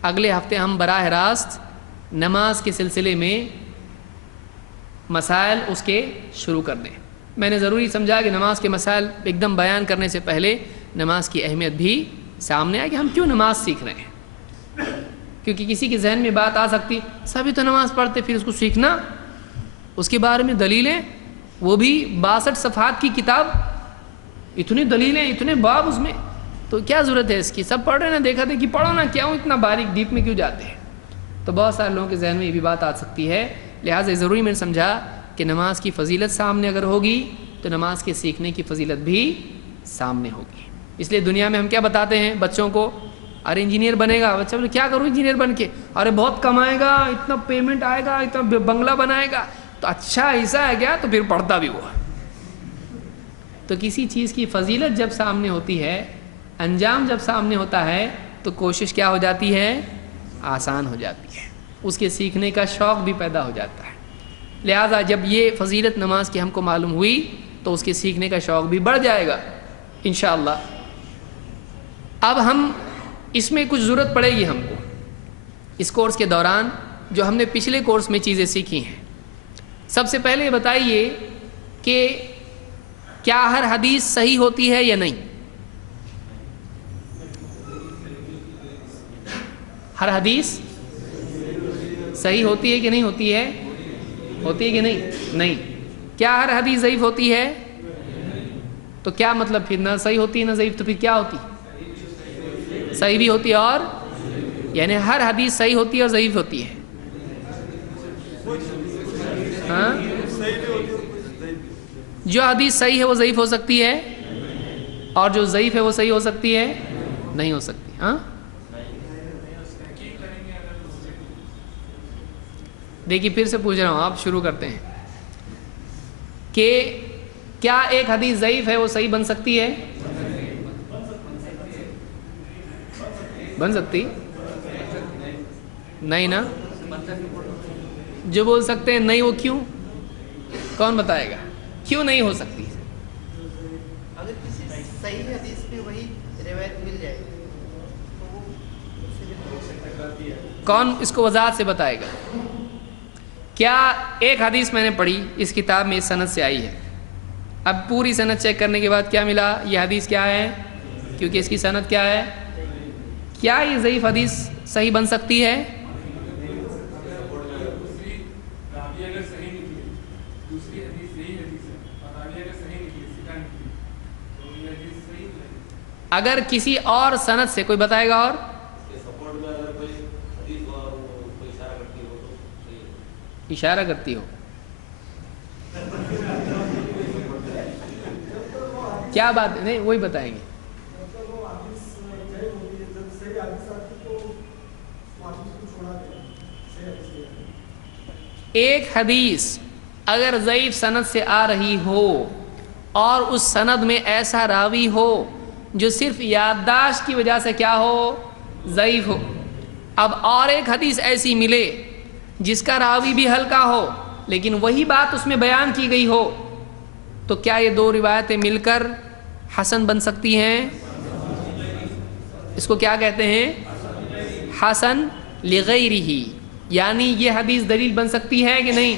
اگلے ہفتے ہم براہ راست نماز کے سلسلے میں مسائل اس کے شروع کر دیں۔ میں نے ضروری سمجھا کہ نماز کے مسائل ایک دم بیان کرنے سے پہلے نماز کی اہمیت بھی سامنے آئے کہ ہم کیوں نماز سیکھ رہے ہیں، کیونکہ کسی کے ذہن میں بات آ سکتی سبھی تو نماز پڑھتے پھر اس کو سیکھنا، اس کے بارے میں دلیلیں، وہ بھی 62 صفحات کی کتاب، اتنی دلیلیں، اتنے باب اس میں، تو کیا ضرورت ہے اس کی؟ سب پڑھ رہے ہیں نا، دیکھا تھے کہ پڑھو نا، کیا اتنا باریک ڈیپ میں کیوں جاتے ہیں؟ تو بہت سارے لوگوں کے ذہن میں یہ بھی بات آ سکتی ہے۔ لہٰذا ضروری میں نے سمجھا کہ نماز کی فضیلت سامنے اگر ہوگی تو نماز کے سیکھنے کی فضیلت بھی سامنے ہوگی۔ اس لیے دنیا میں ہم کیا بتاتے ہیں بچوں کو؟ ارے انجینئر بنے گا، بچہ بولے کیا کروں انجینئر بن کے؟ ارے بہت کمائے گا، اتنا پیمنٹ آئے گا، اتنا بنگلہ بنائے گا، تو اچھا ایسا ہے کیا؟ تو پھر پڑھتا بھی ہوا۔ تو کسی چیز کی فضیلت جب سامنے ہوتی ہے انجام جب سامنے ہوتا ہے تو کوشش کیا ہو جاتی ہے؟ آسان ہو جاتی ہے، اس کے سیکھنے کا شوق بھی پیدا ہو جاتا ہے۔ لہٰذا جب یہ فضیلت نماز کی ہم کو معلوم ہوئی تو اس کے سیکھنے کا شوق بھی بڑھ جائے گا انشاءاللہ۔ اب ہم اس میں کچھ ضرورت پڑے گی ہم کو اس کورس کے دوران، جو ہم نے پچھلے کورس میں چیزیں سیکھی ہیں۔ سب سے پہلے بتائیے کہ کیا ہر حدیث صحیح ہوتی ہے یا نہیں؟ ہر حدیث صحیح ہوتی ہے کہ نہیں ہوتی ہے؟ ہوتی ہے کہ نہیں؟ نہیں۔ کیا ہر حدیث ضعیف ہوتی ہے؟ تو کیا مطلب پھر نہ صحیح ہوتی ہے نہ ضعیف، تو پھر کیا ہوتی؟ صحیح بھی ہوتی ہے اور یعنی ہر حدیث صحیح ہوتی ہے اور ضعیف ہوتی ہے؟ ہاں، جو حدیث صحیح ہے وہ ضعیف ہو سکتی ہے اور جو ضعیف ہے وہ صحیح ہو سکتی ہے؟ نہیں ہو سکتی۔ ہاں، دیکھیے پھر سے پوچھ رہا ہوں، آپ شروع کرتے ہیں کہ کیا ایک حدیث ضعیف ہے وہ صحیح بن سکتی ہے؟ بن سکتی؟ نہیں نا؟ جو بول سکتے ہیں نہیں وہ کیوں؟ کون بتائے گا کیوں نہیں ہو سکتی؟ اگر کسی صحیح حدیث میں وہی روایت مل جائے تو وہ اس سے بھی ہو سکتی ہے۔ کون اس کو وضاحت سے بتائے گا؟ کیا ایک حدیث میں نے پڑھی اس کتاب میں اس سند سے آئی ہے، اب پوری سند چیک کرنے کے بعد کیا ملا؟ یہ حدیث کیا ہے؟ کیونکہ اس کی سند کیا ہے؟ کیا یہ ضعیف حدیث صحیح بن سکتی ہے؟ اگر کسی اور سند سے کوئی بتائے گا اور اشارہ کرتی ہو، کیا بات نہیں وہی بتائیں گے۔ ایک حدیث اگر ضعیف سند سے آ رہی ہو اور اس سند میں ایسا راوی ہو جو صرف یادداشت کی وجہ سے کیا ہو؟ ضعیف ہو، اب اور ایک حدیث ایسی ملے جس کا راوی بھی ہلکا ہو لیکن وہی بات اس میں بیان کی گئی ہو، تو کیا یہ دو روایتیں مل کر حسن بن سکتی ہیں؟ اس کو کیا کہتے ہیں؟ حسن لغیرہ، یعنی یہ حدیث دلیل بن سکتی ہے کہ نہیں؟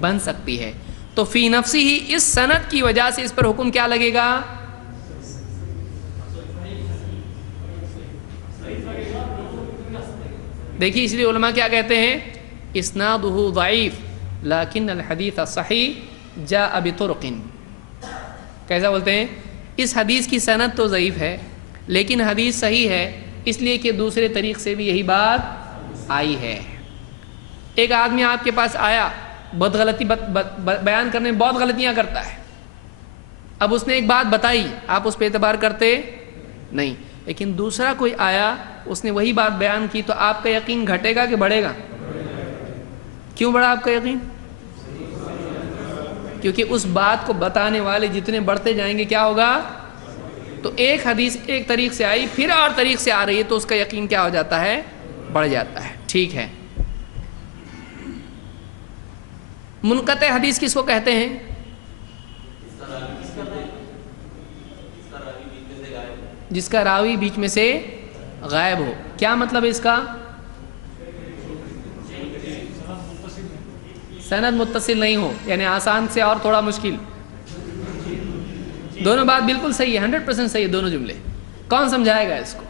بن سکتی ہے۔ تو فی نفسی ہی اس سند کی وجہ سے اس پر حکم کیا لگے گا؟ دیکھیے اس لیے علماء کیا کہتے ہیں؟ اسنادہ ضعیف لیکن الحدیث صحیح جاء بطرق۔ کیسا بولتے ہیں؟ اس حدیث کی سند تو ضعیف ہے لیکن حدیث صحیح ہے اس لیے کہ دوسرے طریق سے بھی یہی بات آئی ہے۔ ایک آدمی آپ کے پاس آیا، بہت غلطی بیان کرنے میں بہت غلطیاں کرتا ہے، اب اس نے ایک بات بتائی، آپ اس پہ اعتبار کرتے نہیں، لیکن دوسرا کوئی آیا اس نے وہی بات بیان کی تو آپ کا یقین گھٹے گا کہ بڑھے گا؟ کیوں بڑھا آپ کا یقین؟ کیونکہ اس بات کو بتانے والے جتنے بڑھتے جائیں گے کیا ہوگا؟ تو ایک حدیث ایک طریق سے آئی پھر اور طریق سے آ رہی ہے تو اس کا یقین کیا ہو جاتا ہے؟ بڑھ جاتا ہے۔ ٹھیک ہے، منقطع حدیث کس کو کہتے ہیں؟ جس کا راوی بیچ میں سے غائب ہو۔ کیا مطلب ہے اس کا؟ سند متصل نہیں ہو، یعنی آسان سے اور تھوڑا مشکل۔ دونوں بات بالکل صحیح ہے، 100% صحیح ہے دونوں جملے۔ کون سمجھائے گا اس کو؟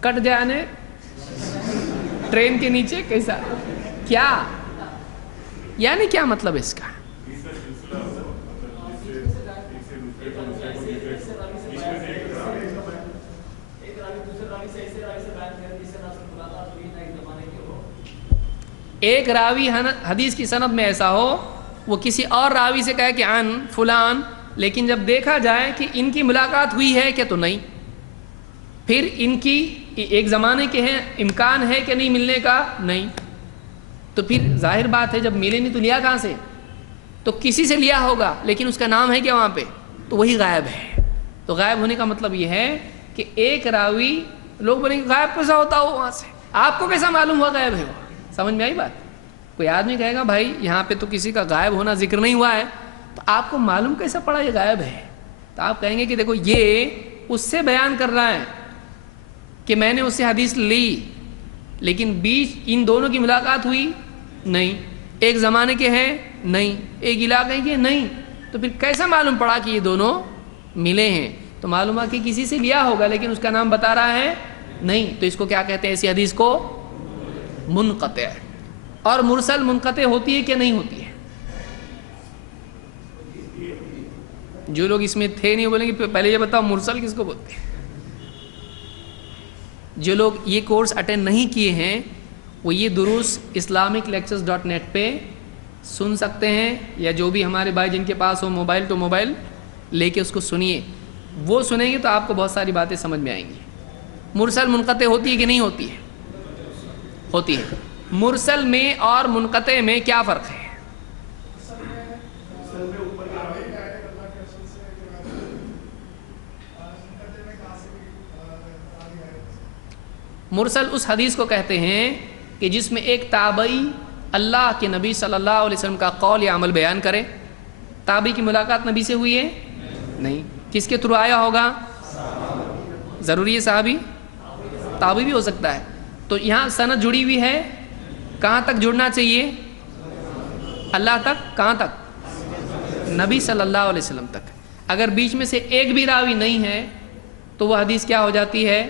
کٹ جانے ٹرین کے نیچے کیسا؟ کیا یعنی کیا مطلب ہے اس کا؟ ایک راوی حدیث کی سند میں ایسا ہو وہ کسی اور راوی سے کہے کہ عن فلان، لیکن جب دیکھا جائے کہ ان کی ملاقات ہوئی ہے کہ تو نہیں، پھر ان کی ایک زمانے کے ہیں، امکان ہے کہ نہیں ملنے کا؟ نہیں، تو پھر ظاہر بات ہے جب ملے نہیں تو لیا کہاں سے؟ تو کسی سے لیا ہوگا لیکن اس کا نام ہے کیا وہاں پہ؟ تو وہی غائب ہے. تو غائب ہونے کا مطلب یہ ہے کہ ایک راوی، لوگ بولیں گے غائب کیسا ہوتا ہو وہاں سے، آپ کو کیسا معلوم ہوا غائب ہے وہ؟ سمجھ میں آئی بات؟ کوئی آدمی کہے گا بھائی یہاں پہ تو کسی کا غائب ہونا ذکر نہیں ہوا ہے، تو آپ کو معلوم کیسا پڑا یہ غائب ہے؟ تو آپ کہیں گے کہ دیکھو یہ اس سے بیان کر رہا ہے کہ میں نے اس سے حدیث لی، لیکن بیچ ان دونوں کی ملاقات ہوئی نہیں، ایک زمانے کے ہیں نہیں، ایک علاقے کے نہیں، تو پھر کیسا معلوم پڑا کہ یہ دونوں ملے ہیں؟ تو معلوم ہے کہ کسی سے لیا ہوگا لیکن اس کا نام بتا رہا ہے نہیں. تو اس کو کیا کہتے ہیں؟ ایسی حدیث کو منقطع. اور مرسل منقطع ہوتی ہے کہ نہیں ہوتی ہے؟ جو لوگ اس میں تھے نہیں بولیں گے پہلے یہ بتاؤ مرسل کس کو بولتے ہیں. جو لوگ یہ کورس اٹینڈ نہیں کیے ہیں وہ یہ دروس islamiclectures.net پہ سن سکتے ہیں، یا جو بھی ہمارے بھائی جن کے پاس ہو موبائل تو موبائل لے کے اس کو سنیے. وہ سنیں گے تو آپ کو بہت ساری باتیں سمجھ میں آئیں گی. مرسل منقطع ہوتی ہے کہ نہیں ہوتی ہے؟ ہوتی ہے. مرسل میں اور منقطع میں کیا فرق ہے؟ مرسل اس حدیث کو کہتے ہیں کہ جس میں ایک تابعی اللہ کے نبی صلی اللہ علیہ وسلم کا قول یا عمل بیان کرے. تابعی کی ملاقات نبی سے ہوئی ہے؟ نہیں. کس کے تھرو آیا ہوگا؟ ضروری ہے صحابی؟ تابعی بھی ہو سکتا ہے. تو یہاں سند جڑی ہوئی ہے، کہاں تک جڑنا چاہیے؟ اللہ تک. کہاں تک؟ نبی صلی اللہ علیہ وسلم تک. اگر بیچ میں سے ایک بھی راوی نہیں ہے تو وہ حدیث کیا ہو جاتی ہے؟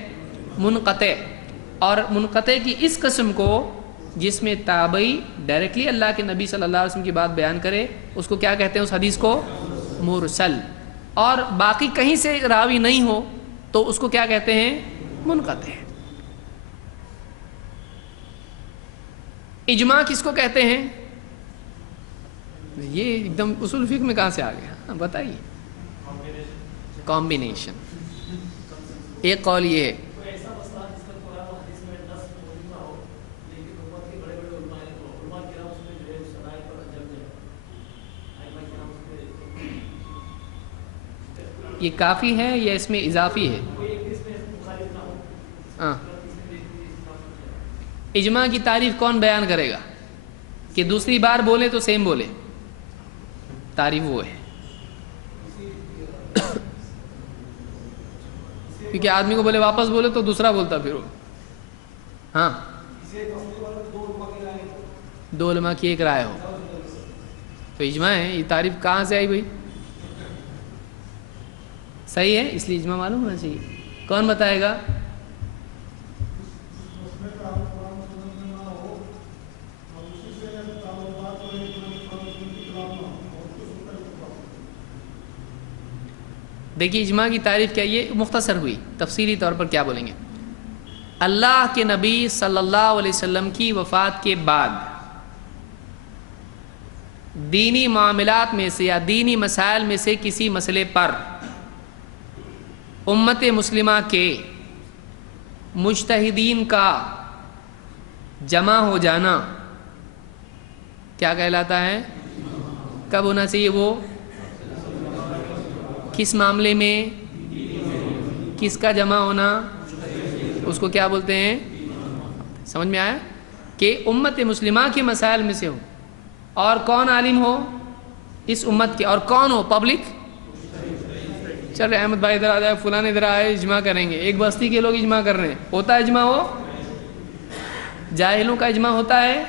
منقطع. اور منقطع کی اس قسم کو جس میں تابعی ڈائریکٹلی اللہ کے نبی صلی اللہ علیہ وسلم کی بات بیان کرے اس کو کیا کہتے ہیں؟ اس حدیث کو مرسل. اور باقی کہیں سے راوی نہیں ہو تو اس کو کیا کہتے ہیں؟ منقطع. اجماع کس کو کہتے ہیں؟ یہ ایک دم اصول فقہ میں کہاں سے آ گیا بتائیے؟ کمبینیشن. ایک قول یہ ہے یہ کافی ہے یا اس میں اضافی ہے؟ ہاں. اجماع کی تعریف کون بیان کرے گا کہ دوسری بار بولے تو سیم بولے؟ تعریف وہ ہے. کیونکہ آدمی کو بولے واپس بولے تو دوسرا بولتا پھر وہ. ہاں دو علماء کی ایک رائے ہو تو اجماع ہے. یہ تعریف کہاں سے آئی بھائی؟ صحیح ہے، اس لیے اجماع معلوم ہونا چاہیے. کون بتائے گا؟ دیکھیے اجماع کی تعریف کیا، یہ مختصر ہوئی. تفصیلی طور پر کیا بولیں گے؟ اللہ کے نبی صلی اللہ علیہ وسلم کی وفات کے بعد دینی معاملات میں سے یا دینی مسائل میں سے کسی مسئلے پر امت مسلمہ کے مجتہدین کا جمع ہو جانا کیا کہلاتا ہے؟ کب ہونا چاہیے وہ؟ کس معاملے میں؟ کس کا جمع ہونا؟ اس کو کیا بولتے ہیں؟ سمجھ میں آیا؟ کہ امت مسلمہ کے مسائل میں سے ہو اور کون عالم ہو اس امت کے، اور کون ہو؟ پبلک. چل رہے احمد بھائی ادھر آ جائے، فلاں ادھر آئے، اجماع کریں گے. ایک بستی کے لوگ اجماع کر رہے ہیں، ہوتا ہے اجماع؟ ہو جاہلوں کا اجماع ہوتا ہے.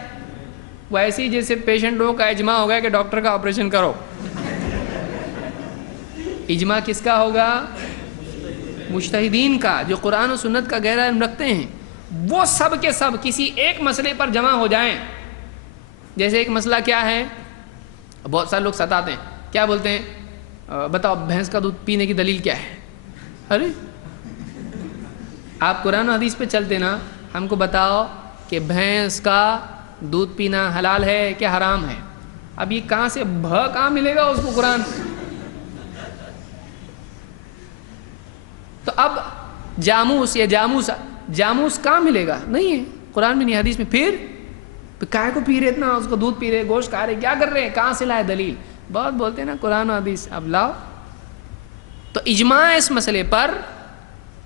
ویسے ہی جیسے پیشنٹوں کا اجماع ہو گیا کہ ڈاکٹر کا آپریشن کرو. اجماع کس کا ہوگا؟ مجتہدین کا، جو قرآن و سنت کا گہرا علم رکھتے ہیں. وہ سب کے سب کسی ایک مسئلے پر جمع ہو جائیں. جیسے ایک مسئلہ کیا ہے، بہت سارے لوگ ستاتے ہیں، کیا بولتے ہیں؟ بتاؤ بھینس کا دودھ پینے کی دلیل کیا ہے؟ ارے آپ قرآن و حدیث پہ چلتے نا، ہم کو بتاؤ کہ بھینس کا دودھ پینا حلال ہے کہ حرام ہے. اب یہ کہاں سے کہاں ملے گا اس کو قرآن؟ تو اب جاموس یا جاموس کہاں ملے گا؟ نہیں ہے قرآن میں نہیں، حدیث میں. پھر کائے کو پی رہے اتنا، اس کو دودھ پی رہے، گوشت کھا رہے، کیا کر رہے ہیں؟ کہاں سے لائے دلیل؟ بہت بولتے ہیں نا قرآن و حدیث. اب لاؤ تو اجماع اس مسئلے پر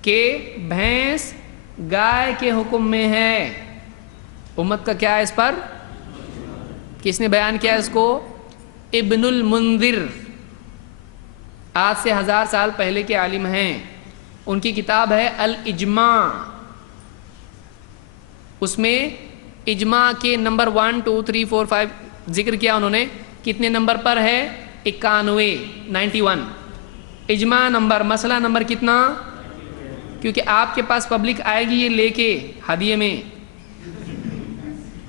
کہ بھینس گائے کے حکم میں ہے، امت کا کیا ہے اس پر؟ کس نے بیان کیا اس کو؟ ابن المنذر، آج سے 1000 سال پہلے کے عالم ہیں، ان کی کتاب ہے الاجماع، اس میں اجماع کے نمبر 1 2 3 4 5 ذکر کیا انہوں نے، کتنے نمبر پر ہے؟ 91 اجماع نمبر، مسئلہ نمبر کتنا؟ کیونکہ آپ کے پاس پبلک آئے گی یہ لے کے ہدیے میں،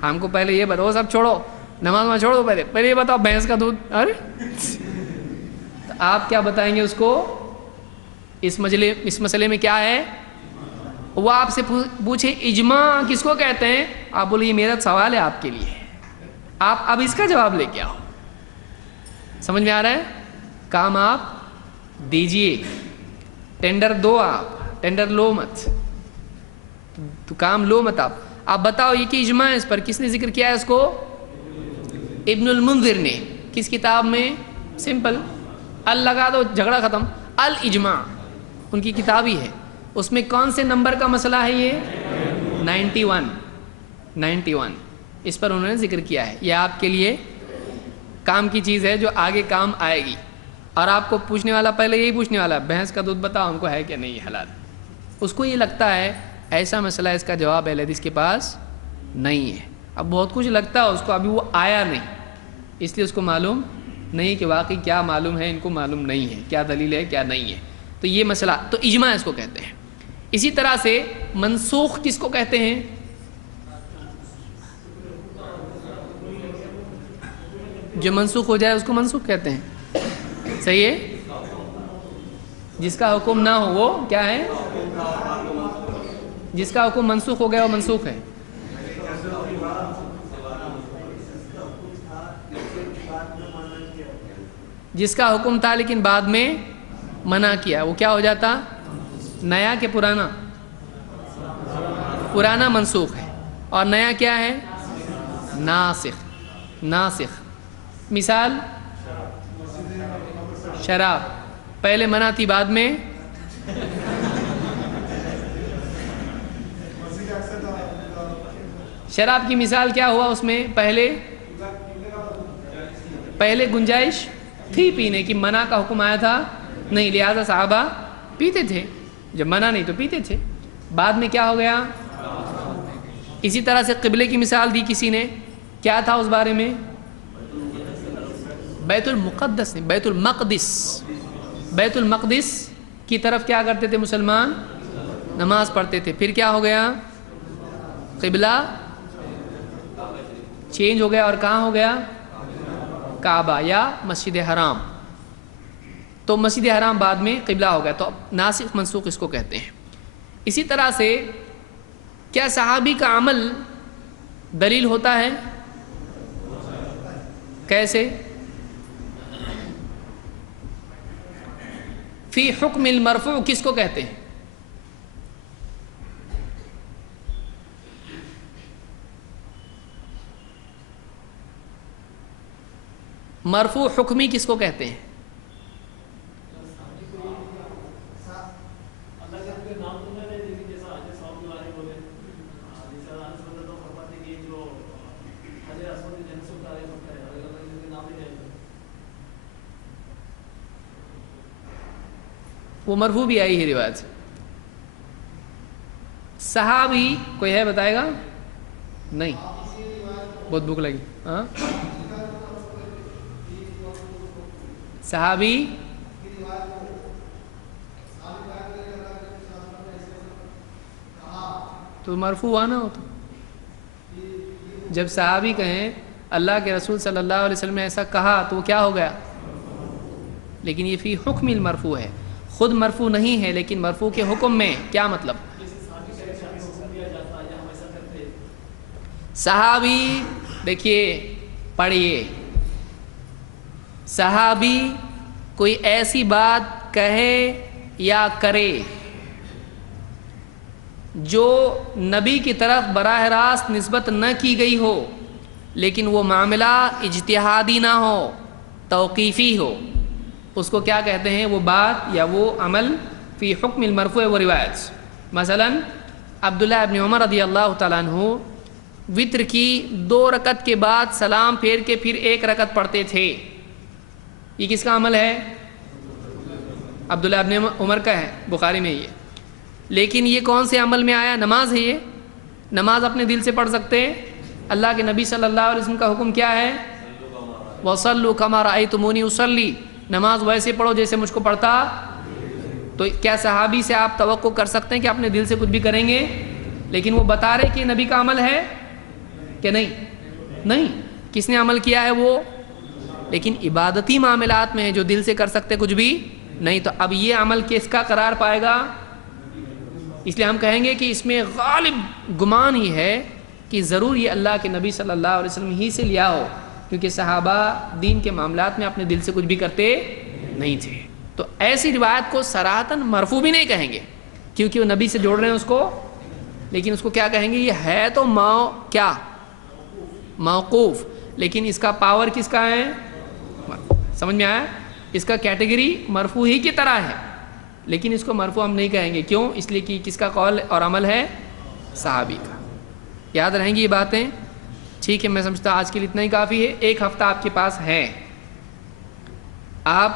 ہم کو پہلے یہ بتاؤ، سب چھوڑو، نماز میں چھوڑو، پہلے یہ بتاؤ بھینس کا دودھ، ارے تو آپ کیا بتائیں گے اس کو؟ اس مسئلے میں کیا ہے؟ وہ آپ سے پوچھے اجماع کس کو کہتے ہیں، آپ بولے یہ میرا سوال ہے آپ کے لیے، آپ اب اس کا جواب لے کے آؤ۔ سمجھ میں آ رہا ہے؟ کام آپ دیجئے، ٹینڈر دو، آپ ٹینڈر لو مت، تو کام لو مت، آپ بتاؤ یہ کہ اجماع اس پر کس نے ذکر کیا ہے اس کو؟ ابن المنذر نے، کس کتاب میں؟ سمپل، لگا دو، جھگڑا ختم، الاجماع ان کی کتاب ہی ہے، اس میں کون سے نمبر کا مسئلہ ہے یہ؟ 91 اس پر انہوں نے ذکر کیا ہے۔ یہ آپ کے لیے کام کی چیز ہے جو آگے کام آئے گی، اور آپ کو پوچھنے والا پہلے یہی پوچھنے والا بھینس کا دودھ بتاؤ ہم کو ہے کہ نہیں حلال، اس کو یہ لگتا ہے ایسا مسئلہ اس کا جواب اہل حدیث کے پاس نہیں ہے، اب بہت کچھ لگتا ہے اس کو، ابھی وہ آیا نہیں، اس لیے اس کو معلوم نہیں کہ واقعی کیا معلوم ہے، ان کو معلوم نہیں ہے کیا دلیل ہے کیا نہیں ہے، تو یہ مسئلہ، تو اجماع اس کو کہتے ہیں۔ اسی طرح سے منسوخ کس کو کہتے ہیں؟ جو منسوخ ہو جائے اس کو منسوخ کہتے ہیں، صحیح ہے؟ جس کا حکم نہ ہو وہ کیا ہے؟ جس کا حکم منسوخ ہو گیا وہ منسوخ ہے۔ جس کا حکم تھا لیکن بعد میں منع کیا وہ کیا ہو جاتا؟ نیا کہ پرانا؟ پرانا منسوخ ہے، اور نیا کیا ہے؟ ناسخ۔ مثال شراب، پہلے منع تھی بعد میں شراب کی مثال کیا ہوا اس میں؟ پہلے گنجائش تھی پینے کی، منع کا حکم آیا تھا نہیں، لہذا صحابہ پیتے تھے، جب منع نہیں تو پیتے تھے، بعد میں کیا ہو گیا؟ اسی طرح سے قبلے کی مثال دی کسی نے، کیا تھا اس بارے میں؟ بیت المقدس نہیں، بیت المقدس کی طرف کیا کرتے تھے مسلمان؟ نماز پڑھتے تھے، پھر کیا ہو گیا؟ قبلہ چینج ہو گیا، اور کہاں ہو گیا؟ کعبہ یا مسجد حرام، تو مسجد حرام بعد میں قبلہ ہو گیا، تو ناسخ منسوخ اس کو کہتے ہیں۔ اسی طرح سے کیا صحابی کا عمل دلیل ہوتا ہے؟ کیسے؟ فی حکم المرفوع کس کو کہتے ہیں؟ مرفوع حکمی کس کو کہتے ہیں؟ وہ مرفوع بھی آئی ہے روایت سے۔ صحابی کوئی ہے بتائے گا؟ نہیں، بہت بھوک لگی، ہاں؟ صحابی تو مرفوع ہوا نہ ہو، تو جب صحابی کہیں اللہ کے رسول صلی اللہ علیہ وسلم نے ایسا کہا تو وہ کیا ہو گیا؟ لیکن یہ فی حکم المرفوع ہے، خود مرفوع نہیں ہے لیکن مرفوع کے حکم میں، کیا مطلب؟ صحابی دیکھیے پڑھیے، صحابی کوئی ایسی بات کہے یا کرے جو نبی کی طرف براہ راست نسبت نہ کی گئی ہو، لیکن وہ معاملہ اجتہادی نہ ہو، توقیفی ہو، اس کو کیا کہتے ہیں؟ وہ بات یا وہ عمل فی حکم المرفوع و روایت. مثلا عبداللہ ابن عمر رضی اللہ تعالیٰ عنہ وطر کی 2 رکعت کے بعد سلام پھیر کے پھر 1 رکعت پڑھتے تھے. یہ کس کا عمل ہے؟ عبداللہ ابن عمر کا ہے، بخاری میں یہ. لیکن یہ کون سے عمل میں آیا؟ نماز ہے. یہ نماز اپنے دل سے پڑھ سکتے ہیں. اللہ کے نبی صلی اللہ علیہ وسلم کا حکم کیا ہے؟ وَصَلُّوا كَمَا رَأَيْتُمُونِي أُصَلِّي، نماز ویسے پڑھو جیسے مجھ کو پڑھتا. تو کیا صحابی سے آپ توقع کر سکتے ہیں کہ اپنے دل سے کچھ بھی کریں گے؟ لیکن وہ بتا رہے کہ نبی کا عمل ہے کہ نہیں. کس نے عمل کیا ہے وہ؟ لیکن عبادتی معاملات میں ہے جو دل سے کر سکتے کچھ بھی نہیں. تو اب یہ عمل کس کا قرار پائے گا؟ اس لیے ہم کہیں گے کہ اس میں غالب گمان ہی ہے کہ ضرور یہ اللہ کے نبی صلی اللہ علیہ وسلم ہی سے لیا ہو، کیونکہ صحابہ دین کے معاملات میں اپنے دل سے کچھ بھی کرتے نہیں تھے. تو ایسی روایت کو صراحتاً مرفوع بھی نہیں کہیں گے کیونکہ وہ نبی سے جوڑ رہے ہیں اس کو، لیکن اس کو کیا کہیں گے؟ یہ ہے تو موقوف، لیکن اس کا پاور کس کا ہے؟ سمجھ میں آیا؟ اس کا کیٹیگری مرفوع ہی کی طرح ہے، لیکن اس کو مرفوع ہم نہیں کہیں گے. کیوں؟ اس لیے کہ کس کا قول اور عمل ہے؟ صحابی کا. یاد رہیں گی یہ باتیں؟ ٹھیک ہے، میں سمجھتا آج کے لیے اتنا ہی کافی ہے. 1 ہفتہ آپ کے پاس ہے، آپ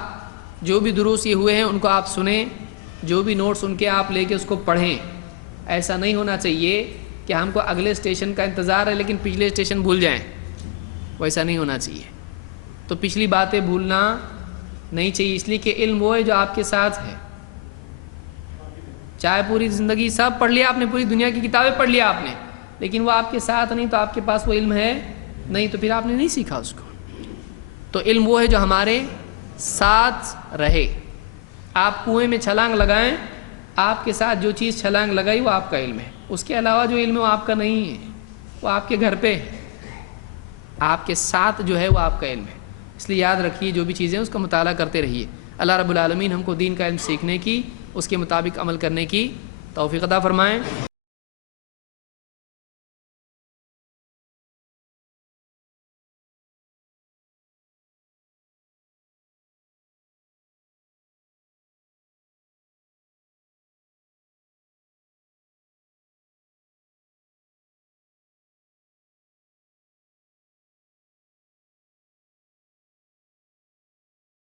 جو بھی دروس یہ ہوئے ہیں ان کو آپ سنیں، جو بھی نوٹس ان کے آپ لے کے اس کو پڑھیں. ایسا نہیں ہونا چاہیے کہ ہم کو اگلے اسٹیشن کا انتظار ہے لیکن پچھلے اسٹیشن بھول جائیں. ویسا نہیں ہونا چاہیے. تو پچھلی باتیں بھولنا نہیں چاہیے، اس لیے کہ علم وہ ہے جو آپ کے ساتھ ہے. چاہے پوری زندگی سب پڑھ لیا آپ نے، پوری دنیا کی کتابیں پڑھ لیا آپ نے، لیکن وہ آپ کے ساتھ نہیں تو آپ کے پاس وہ علم ہے نہیں، تو پھر آپ نے نہیں سیکھا اس کو. تو علم وہ ہے جو ہمارے ساتھ رہے. آپ کنویں میں چھلانگ لگائیں، آپ کے ساتھ جو چیز چھلانگ لگائی وہ آپ کا علم ہے. اس کے علاوہ جو علم ہے وہ آپ کا نہیں ہے، وہ آپ کے گھر پہ ہے. آپ کے ساتھ جو ہے وہ آپ کا علم ہے. اس لیے یاد رکھیے جو بھی چیزیں اس کا مطالعہ کرتے رہیے. اللہ رب العالمین ہم کو دین کا علم سیکھنے کی، اس کے مطابق عمل کرنے کی توفیق عطا فرمائیں.